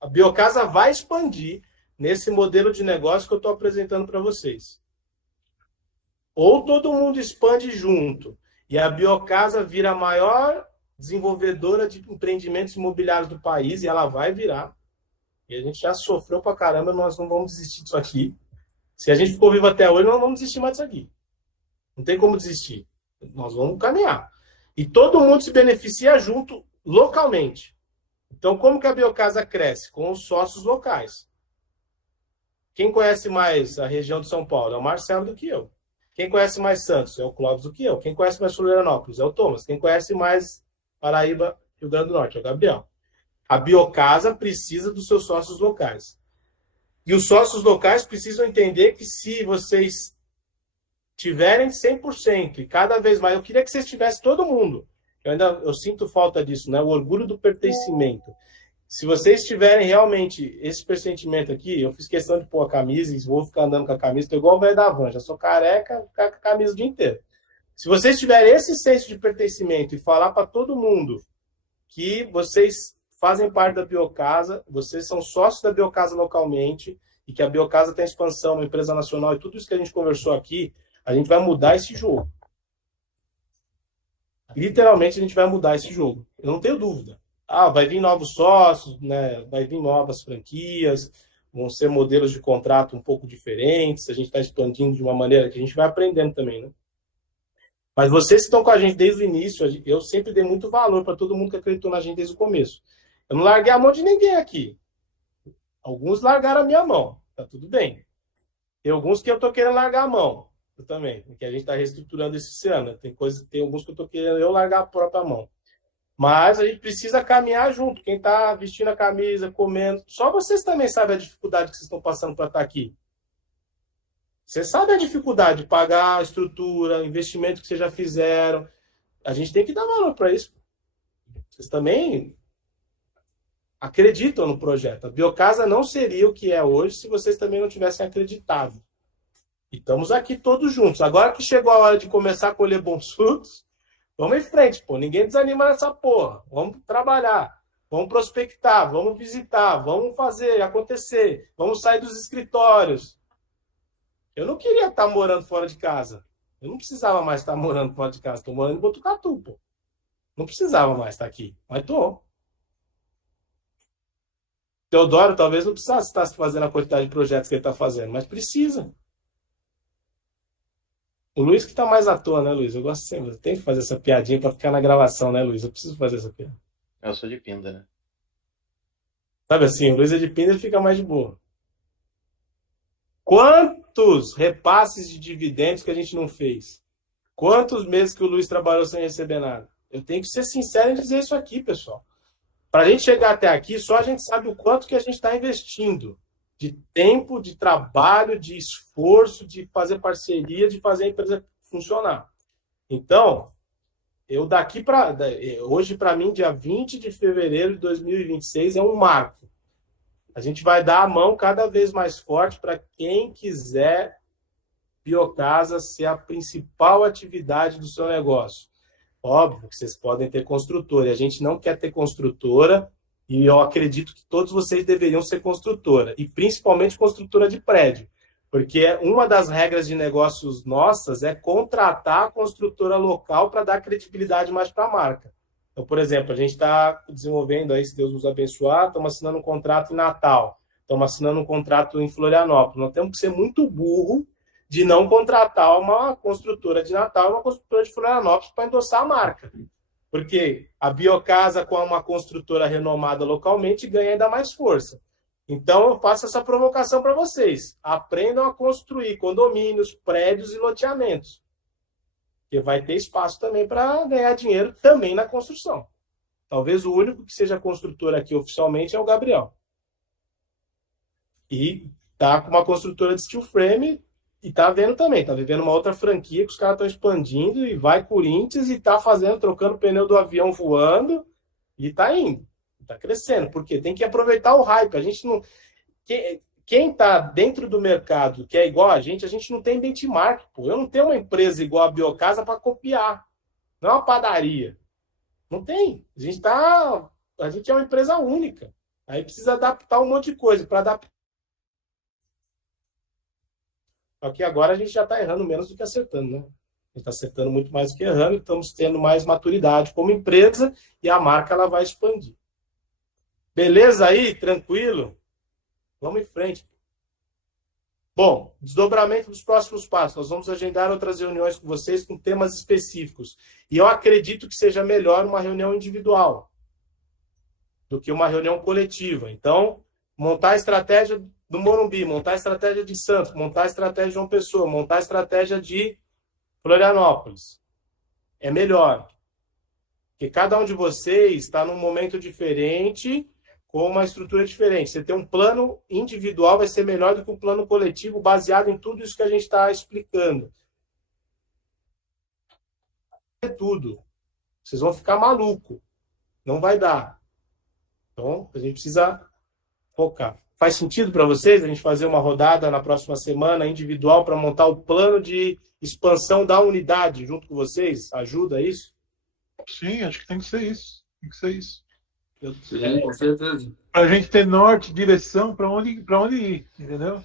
A Biocasa vai expandir nesse modelo de negócio que eu estou apresentando para vocês. Ou todo mundo expande junto e a Biocasa vira a maior desenvolvedora de empreendimentos imobiliários do país e ela vai virar. E a gente já sofreu pra caramba, nós não vamos desistir disso aqui. Se a gente ficou vivo até hoje, nós não vamos desistir mais disso aqui. Não tem como desistir. Nós vamos caminhar. E todo mundo se beneficia junto. localmente. Então, como que a biocasa cresce? Com os sócios locais. Quem conhece mais a região de São Paulo é o Marcelo do que eu. Quem conhece mais Santos é o Clóvis do que eu. Quem conhece mais Florianópolis é o Thomas. Quem conhece mais Paraíba, Rio Grande do Norte é o Gabriel. A biocasa precisa dos seus sócios locais. E os sócios locais precisam entender que se vocês tiverem 100% e cada vez mais, eu queria que vocês tivessem todo mundo. Eu sinto falta disso, né? O orgulho do pertencimento. Se vocês tiverem realmente esse pressentimento aqui, eu fiz questão de pôr a camisa e vou ficar andando com a camisa, estou igual o velho da van, já sou careca, vou ficar com a camisa o dia inteiro. Se vocês tiverem esse senso de pertencimento e falar para todo mundo que vocês fazem parte da biocasa, vocês são sócios da biocasa localmente e que a biocasa tem expansão, uma empresa nacional e tudo isso que a gente conversou aqui, a gente vai mudar esse jogo. Literalmente a gente vai mudar esse jogo. Eu não tenho dúvida. Vai vir novos sócios, né? Vai vir novas franquias, vão ser modelos de contrato um pouco diferentes, a gente está expandindo de uma maneira que a gente vai aprendendo também, né? Mas vocês que estão com a gente desde o início, eu sempre dei muito valor para todo mundo que acreditou na gente desde o começo. Eu não larguei a mão de ninguém aqui. Alguns largaram a minha mão, tá tudo bem. Tem alguns que eu tô querendo largar a mão, eu também, porque a gente está reestruturando esse ano. Tem alguns que eu tô querendo eu largar a própria mão. Mas a gente precisa caminhar junto. Quem está vestindo a camisa, comendo, só vocês também sabem a dificuldade que vocês estão passando para estar aqui. Você sabe a dificuldade de pagar a estrutura, o investimento que vocês já fizeram. A gente tem que dar valor para isso. Vocês também acreditam no projeto. A biocasa não seria o que é hoje se vocês também não tivessem acreditado. E estamos aqui todos juntos. Agora que chegou a hora de começar a colher bons frutos, vamos em frente, pô. Ninguém desanima nessa porra. Vamos trabalhar. Vamos prospectar. Vamos visitar. Vamos fazer acontecer. Vamos sair dos escritórios. Eu não queria estar morando fora de casa. Eu não precisava mais estar morando fora de casa. Estou morando em Botucatu, pô. Não precisava mais estar aqui. Mas estou. Teodoro talvez não precisasse estar fazendo a quantidade de projetos que ele está fazendo, mas precisa. O Luiz que está mais à toa, né, Luiz? Eu gosto sempre. Eu tenho que fazer essa piadinha para ficar na gravação, né, Luiz? Eu preciso fazer essa piada. Eu sou de Pinda, né? Sabe assim, o Luiz é de Pinda e fica mais de boa. Quantos repasses de dividendos que a gente não fez? Quantos meses que o Luiz trabalhou sem receber nada? Eu tenho que ser sincero em dizer isso aqui, pessoal. Para a gente chegar até aqui, só a gente sabe o quanto que a gente está investindo de tempo, de trabalho, de esforço, de fazer parceria, de fazer a empresa funcionar. Então, hoje, para mim, dia 20 de fevereiro de 2026 é um marco. A gente vai dar a mão cada vez mais forte para quem quiser biocasa ser a principal atividade do seu negócio. Óbvio que vocês podem ter construtora, e a gente não quer ter construtora, e eu acredito que todos vocês deveriam ser construtora, e principalmente construtora de prédio, porque uma das regras de negócios nossas é contratar a construtora local para dar credibilidade mais para a marca. Então, por exemplo, a gente está desenvolvendo aí, se Deus nos abençoar, estamos assinando um contrato em Natal, estamos assinando um contrato em Florianópolis. Nós temos que ser muito burro de não contratar uma construtora de Natal e uma construtora de Florianópolis para endossar a marca. Porque a biocasa com uma construtora renomada localmente ganha ainda mais força. Então, eu faço essa provocação para vocês. Aprendam a construir condomínios, prédios e loteamentos. Porque vai ter espaço também para ganhar dinheiro também na construção. Talvez o único que seja construtor aqui oficialmente é o Gabriel. E tá com uma construtora de steel frame e tá vendo também. Tá vivendo uma outra franquia que os caras estão expandindo e vai Corinthians e tá trocando o pneu do avião voando e tá indo. Tá crescendo. Porque tem que aproveitar o hype. A gente não... Quem está dentro do mercado, que é igual a gente não tem benchmark. Pô. Eu não tenho uma empresa igual a Biocasa para copiar. Não é uma padaria. Não tem. A gente é uma empresa única. Aí precisa adaptar um monte de coisa. Para adaptar. Só que agora a gente já está errando menos do que acertando, né? A gente está acertando muito mais do que errando e estamos tendo mais maturidade como empresa e a marca ela vai expandir. Beleza aí? Tranquilo? Vamos em frente. Bom, desdobramento dos próximos passos. Nós vamos agendar outras reuniões com vocês com temas específicos. E eu acredito que seja melhor uma reunião individual. do que uma reunião coletiva. Então, montar a estratégia do Morumbi, montar a estratégia de Santos, montar a estratégia de João Pessoa, montar a estratégia de Florianópolis. É melhor. Porque cada um de vocês está num momento diferente, com uma estrutura diferente. Você ter um plano individual vai ser melhor do que um plano coletivo baseado em tudo isso que a gente está explicando. É tudo. Vocês vão ficar maluco. Não vai dar. Então, a gente precisa focar. Faz sentido para vocês a gente fazer uma rodada na próxima semana individual para montar o plano de expansão da unidade junto com vocês? Ajuda isso? Sim, acho que tem que ser isso. Tem que ser isso. Sim, com certeza. Para a gente ter norte, direção, para onde ir, entendeu?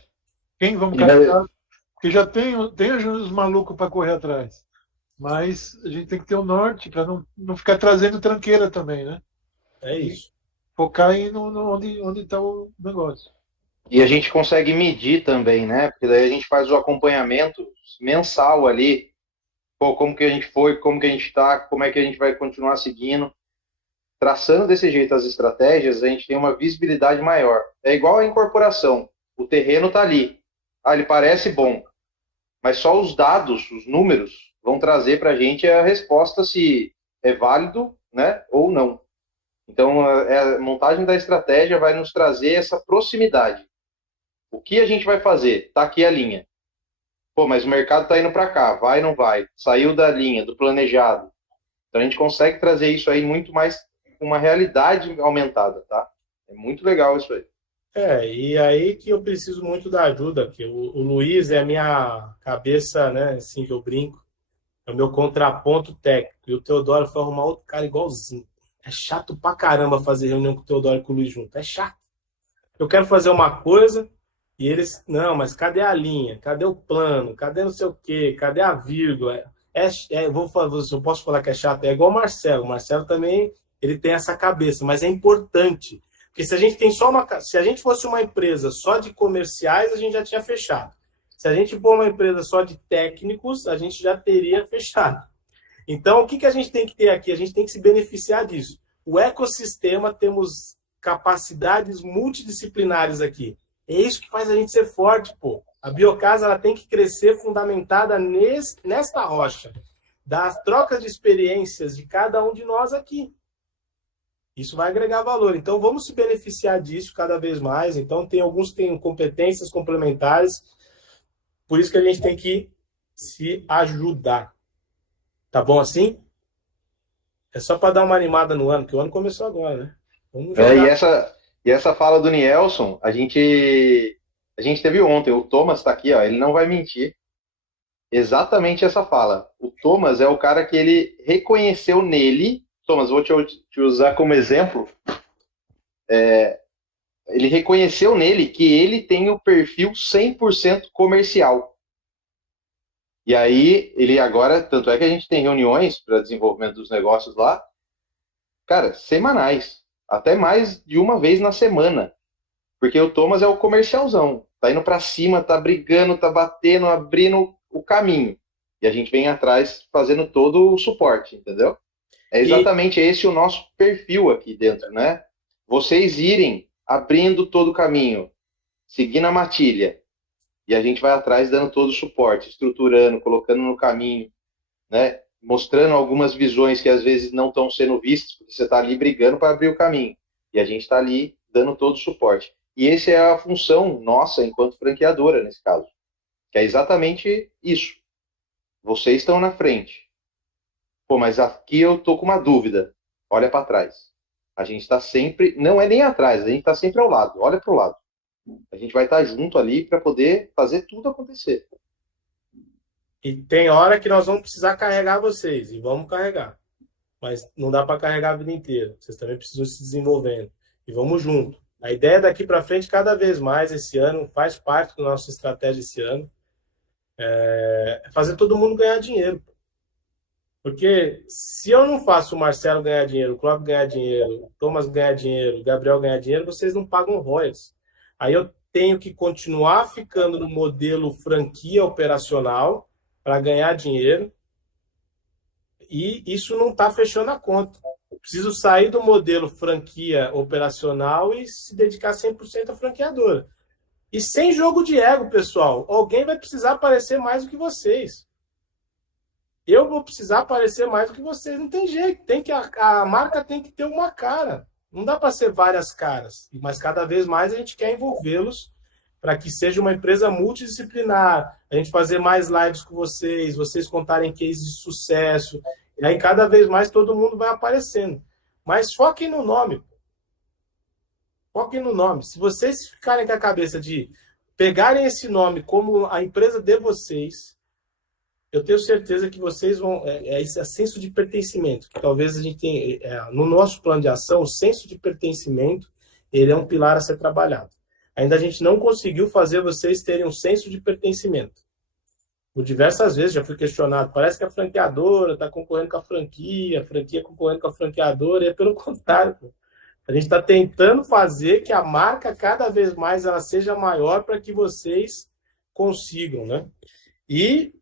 Quem vamos captar? Porque já tem os malucos para correr atrás. Mas a gente tem que ter o norte para não ficar trazendo tranqueira também, né? É isso. Focar aí onde está o negócio. E a gente consegue medir também, né? Porque daí a gente faz o acompanhamento mensal ali. Pô, como que a gente foi, como que a gente está, como é que a gente vai continuar seguindo. Traçando desse jeito as estratégias, a gente tem uma visibilidade maior. É igual a incorporação. O terreno está ali. Ah, ele parece bom. Mas só os dados, os números, vão trazer para a gente a resposta se é válido, né, ou não. Então, a montagem da estratégia vai nos trazer essa proximidade. O que a gente vai fazer? Está aqui a linha. Pô, mas o mercado está indo para cá. Vai ou não vai? Saiu da linha, do planejado. Então, a gente consegue trazer isso aí muito mais com uma realidade aumentada, tá? É muito legal isso aí. E aí que eu preciso muito da ajuda, que o Luiz é a minha cabeça, né, assim que eu brinco, é o meu contraponto técnico, e o Teodoro foi arrumar outro cara igualzinho. É chato pra caramba fazer reunião com o Teodoro e com o Luiz junto, é chato. Eu quero fazer uma coisa, e eles, não, mas cadê a linha? Cadê o plano? Cadê não sei o quê? Cadê a vírgula? Eu posso falar que é chato, é igual o Marcelo também, ele tem essa cabeça, mas é importante. Porque se a gente fosse uma empresa só de comerciais, a gente já tinha fechado. Se a gente for uma empresa só de técnicos, a gente já teria fechado. Então, o que a gente tem que ter aqui? A gente tem que se beneficiar disso. O ecossistema, temos capacidades multidisciplinares aqui. É isso que faz a gente ser forte, pô. A Biocasa ela tem que crescer fundamentada nesta rocha, das trocas de experiências de cada um de nós aqui. Isso vai agregar valor. Então, vamos se beneficiar disso cada vez mais. Então, alguns têm competências complementares. Por isso que a gente tem que se ajudar. Tá bom assim? É só para dar uma animada no ano, que o ano começou agora, né? Vamos jogar. E essa fala do Nielson, a gente teve ontem. O Thomas está aqui, ó, ele não vai mentir. Exatamente essa fala. O Thomas é o cara que ele reconheceu nele. Thomas, vou te usar como exemplo. Ele reconheceu nele que ele tem o perfil 100% comercial. E aí, ele agora, tanto é que a gente tem reuniões para desenvolvimento dos negócios lá, cara, semanais. Até mais de uma vez na semana. Porque o Thomas é o comercialzão. Tá indo para cima, tá brigando, tá batendo, abrindo o caminho. E a gente vem atrás fazendo todo o suporte, entendeu? É exatamente esse o nosso perfil aqui dentro, né? Vocês irem abrindo todo o caminho, seguindo a matilha, e a gente vai atrás dando todo o suporte, estruturando, colocando no caminho, né? Mostrando algumas visões que às vezes não estão sendo vistas, porque você está ali brigando para abrir o caminho, e a gente está ali dando todo o suporte. E essa é a função nossa enquanto franqueadora, nesse caso, que é exatamente isso. Vocês estão na frente. Pô, mas aqui eu tô com uma dúvida. Olha para trás. A gente está sempre, não é nem atrás, a gente está sempre ao lado. Olha para o lado. A gente vai estar junto ali para poder fazer tudo acontecer. E tem hora que nós vamos precisar carregar vocês, e vamos carregar. Mas não dá para carregar a vida inteira. Vocês também precisam se desenvolvendo. E vamos junto. A ideia daqui para frente, cada vez mais, esse ano, faz parte da nossa estratégia esse ano, é fazer todo mundo ganhar dinheiro. Porque se eu não faço o Marcelo ganhar dinheiro, o Clóvis ganhar dinheiro, o Thomas ganhar dinheiro, o Gabriel ganhar dinheiro, vocês não pagam royalties. Aí eu tenho que continuar ficando no modelo franquia operacional para ganhar dinheiro, e isso não está fechando a conta. Eu preciso sair do modelo franquia operacional e se dedicar 100% à franqueadora. E sem jogo de ego, pessoal. Alguém vai precisar aparecer mais do que vocês. Eu vou precisar aparecer mais do que vocês. Não tem jeito. A marca tem que ter uma cara. Não dá para ser várias caras. Mas cada vez mais a gente quer envolvê-los para que seja uma empresa multidisciplinar. A gente fazer mais lives com vocês contarem cases de sucesso. E aí cada vez mais todo mundo vai aparecendo. Mas foquem no nome. Foquem no nome. Se vocês ficarem com a cabeça de pegarem esse nome como a empresa de vocês, eu tenho certeza que vocês vão... esse senso de pertencimento, que talvez a gente tenha... no nosso plano de ação, o senso de pertencimento, ele é um pilar a ser trabalhado. Ainda a gente não conseguiu fazer vocês terem um senso de pertencimento. Por diversas vezes já fui questionado, parece que a franqueadora está concorrendo com a franquia concorrendo com a franqueadora, e é pelo contrário, pô. A gente está tentando fazer que a marca cada vez mais ela seja maior para que vocês consigam, né? E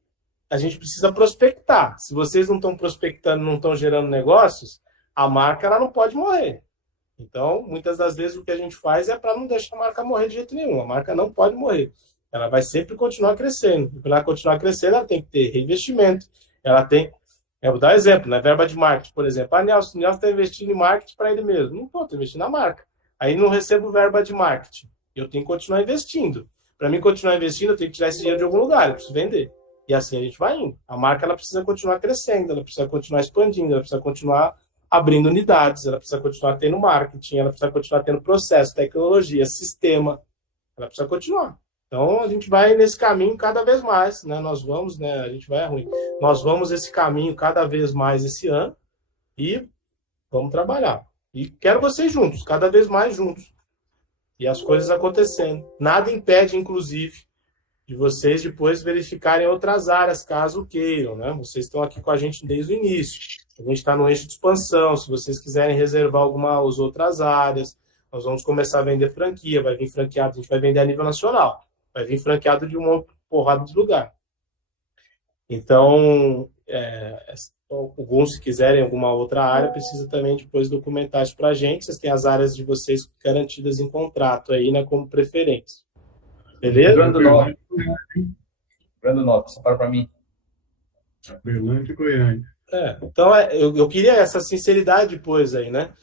a gente precisa prospectar. Se vocês não estão prospectando, não estão gerando negócios, a marca ela não pode morrer. Então, muitas das vezes o que a gente faz é para não deixar a marca morrer de jeito nenhum. A marca não pode morrer. Ela vai sempre continuar crescendo. E para ela continuar crescendo, ela tem que ter reinvestimento. Ela tem... Eu vou dar um exemplo, né? Verba de marketing, por exemplo. Ah, Nelson está investindo em marketing para ele mesmo. Não estou investindo na marca. Aí não recebo verba de marketing. Eu tenho que continuar investindo. Para mim continuar investindo, eu tenho que tirar esse dinheiro de algum lugar. Eu preciso vender. E assim a gente vai indo. A marca ela precisa continuar crescendo, ela precisa continuar expandindo, ela precisa continuar abrindo unidades, ela precisa continuar tendo marketing, ela precisa continuar tendo processo, tecnologia, sistema. Ela precisa continuar. Então, a gente vai nesse caminho cada vez mais, né? Nós vamos, né? A gente vai ruim. Nós vamos esse caminho cada vez mais esse ano e vamos trabalhar. E quero vocês juntos, cada vez mais juntos. E as coisas acontecendo. Nada impede, inclusive, de vocês depois verificarem outras áreas, caso queiram, né? Vocês estão aqui com a gente desde o início. A gente está no eixo de expansão. Se vocês quiserem reservar algumas outras áreas, nós vamos começar a vender franquia, vai vir franqueado, a gente vai vender a nível nacional. Vai vir franqueado de uma porrada de lugar. Então, alguns, se quiserem alguma outra área, precisa também depois documentar isso para a gente. Vocês têm as áreas de vocês garantidas em contrato aí, né, como preferência. Beleza? Brando Norte, separa para mim. Berlândia e Goiânia. Então, eu queria essa sinceridade depois aí, né?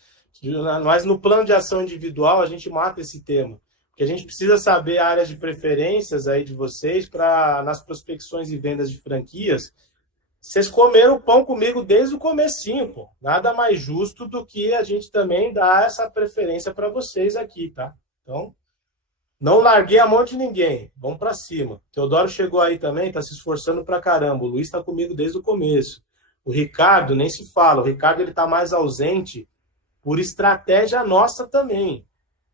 Mas no plano de ação individual, a gente mata esse tema. Porque a gente precisa saber áreas de preferências aí de vocês para nas prospecções e vendas de franquias. Vocês comeram pão comigo desde o comecinho, pô. Nada mais justo do que a gente também dar essa preferência para vocês aqui, tá? Então, não larguei a mão de ninguém. Vamos para cima. Teodoro chegou aí também, tá se esforçando pra caramba. O Luiz tá comigo desde o começo. O Ricardo, nem se fala. O Ricardo, ele tá mais ausente por estratégia nossa também.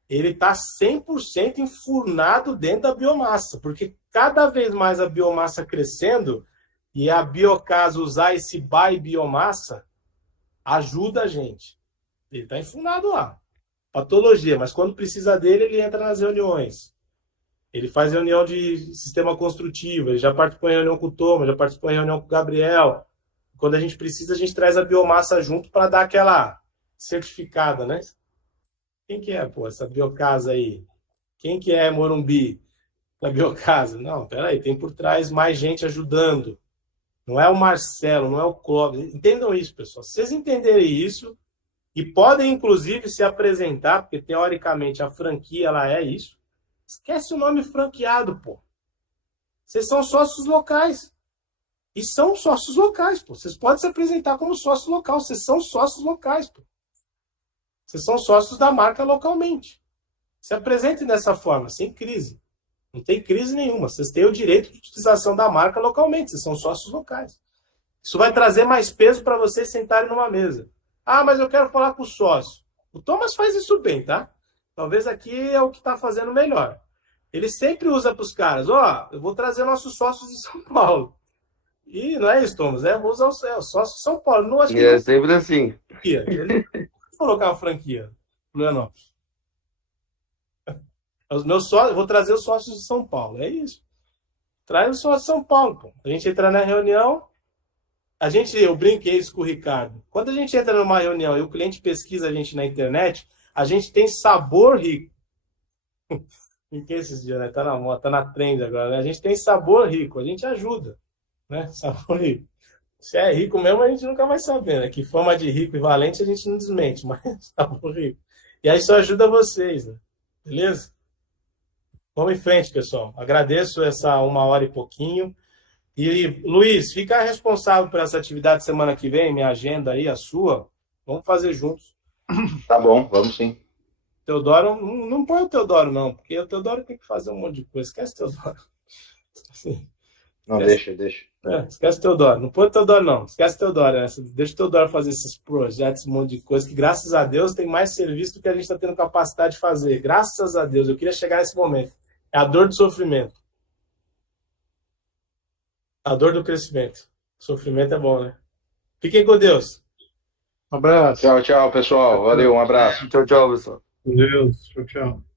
Ele está 100% enfurnado dentro da biomassa, porque cada vez mais a biomassa crescendo e a Biocasa usar esse buy biomassa ajuda a gente. Ele está enfurnado lá. Patologia, mas quando precisa dele, ele entra nas reuniões. Ele faz reunião de sistema construtivo, ele já participou em reunião com o Thomas, já participou em reunião com o Gabriel. Quando a gente precisa, a gente traz a biomassa junto para dar aquela certificada, né? Quem que é, pô, essa Biocasa aí? Quem que é Morumbi da Biocasa? Não, peraí, tem por trás mais gente ajudando. Não é o Marcelo, não é o Clóvis. Entendam isso, pessoal. Se vocês entenderem isso, e podem, inclusive, se apresentar, porque, teoricamente, a franquia, ela é isso. Esquece o nome franqueado, pô. Vocês são sócios locais. E são sócios locais, pô. Vocês podem se apresentar como sócio local. Vocês são sócios locais, pô. Vocês são sócios da marca localmente. Se apresentem dessa forma, sem crise. Não tem crise nenhuma. Vocês têm o direito de utilização da marca localmente. Vocês são sócios locais. Isso vai trazer mais peso para vocês sentarem numa mesa. Ah, mas eu quero falar com o sócio. O Thomas faz isso bem, tá? Talvez aqui é o que está fazendo melhor. Ele sempre usa para os caras, eu vou trazer nossos sócios de São Paulo. E não é isso, Thomas, vou usar o sócio de São Paulo. Não, acho que é sempre assim. Ele colocar uma franquia, Florianópolis. Os meus sócios, eu vou trazer os sócios de São Paulo, é isso. Traz os sócios de São Paulo, pô. A gente entra na reunião, eu brinquei isso com o Ricardo. Quando a gente entra numa reunião e o cliente pesquisa a gente na internet, a gente tem sabor rico. Brinquei esses dias, né? Tá na moda, tá na trend agora, né? A gente tem sabor rico, a gente ajuda, né? Sabor rico. Se é rico mesmo, a gente nunca vai saber, né? Que forma de rico e valente a gente não desmente, mas sabor rico. E aí isso ajuda vocês, né? Beleza? Vamos em frente, pessoal. Agradeço essa 1 hora e pouquinho. E, Luiz, fica responsável por essa atividade semana que vem, minha agenda aí, a sua. Vamos fazer juntos. Tá bom, vamos sim. Teodoro, não põe o Teodoro, não, porque o Teodoro tem que fazer um monte de coisa. Esquece o Teodoro. Assim, Não, esquece. deixa. Esquece o Teodoro. Não põe o Teodoro, não. Esquece o Teodoro. Né? Deixa o Teodoro fazer esses projetos, um monte de coisa, que graças a Deus tem mais serviço do que a gente está tendo capacidade de fazer. Graças a Deus. Eu queria chegar nesse momento. É a dor do sofrimento. A dor do crescimento. Sofrimento é bom, né? Fiquem com Deus. Um abraço. Tchau, pessoal. Valeu, um abraço. Tchau, tchau, pessoal. Com Deus. Tchau, tchau.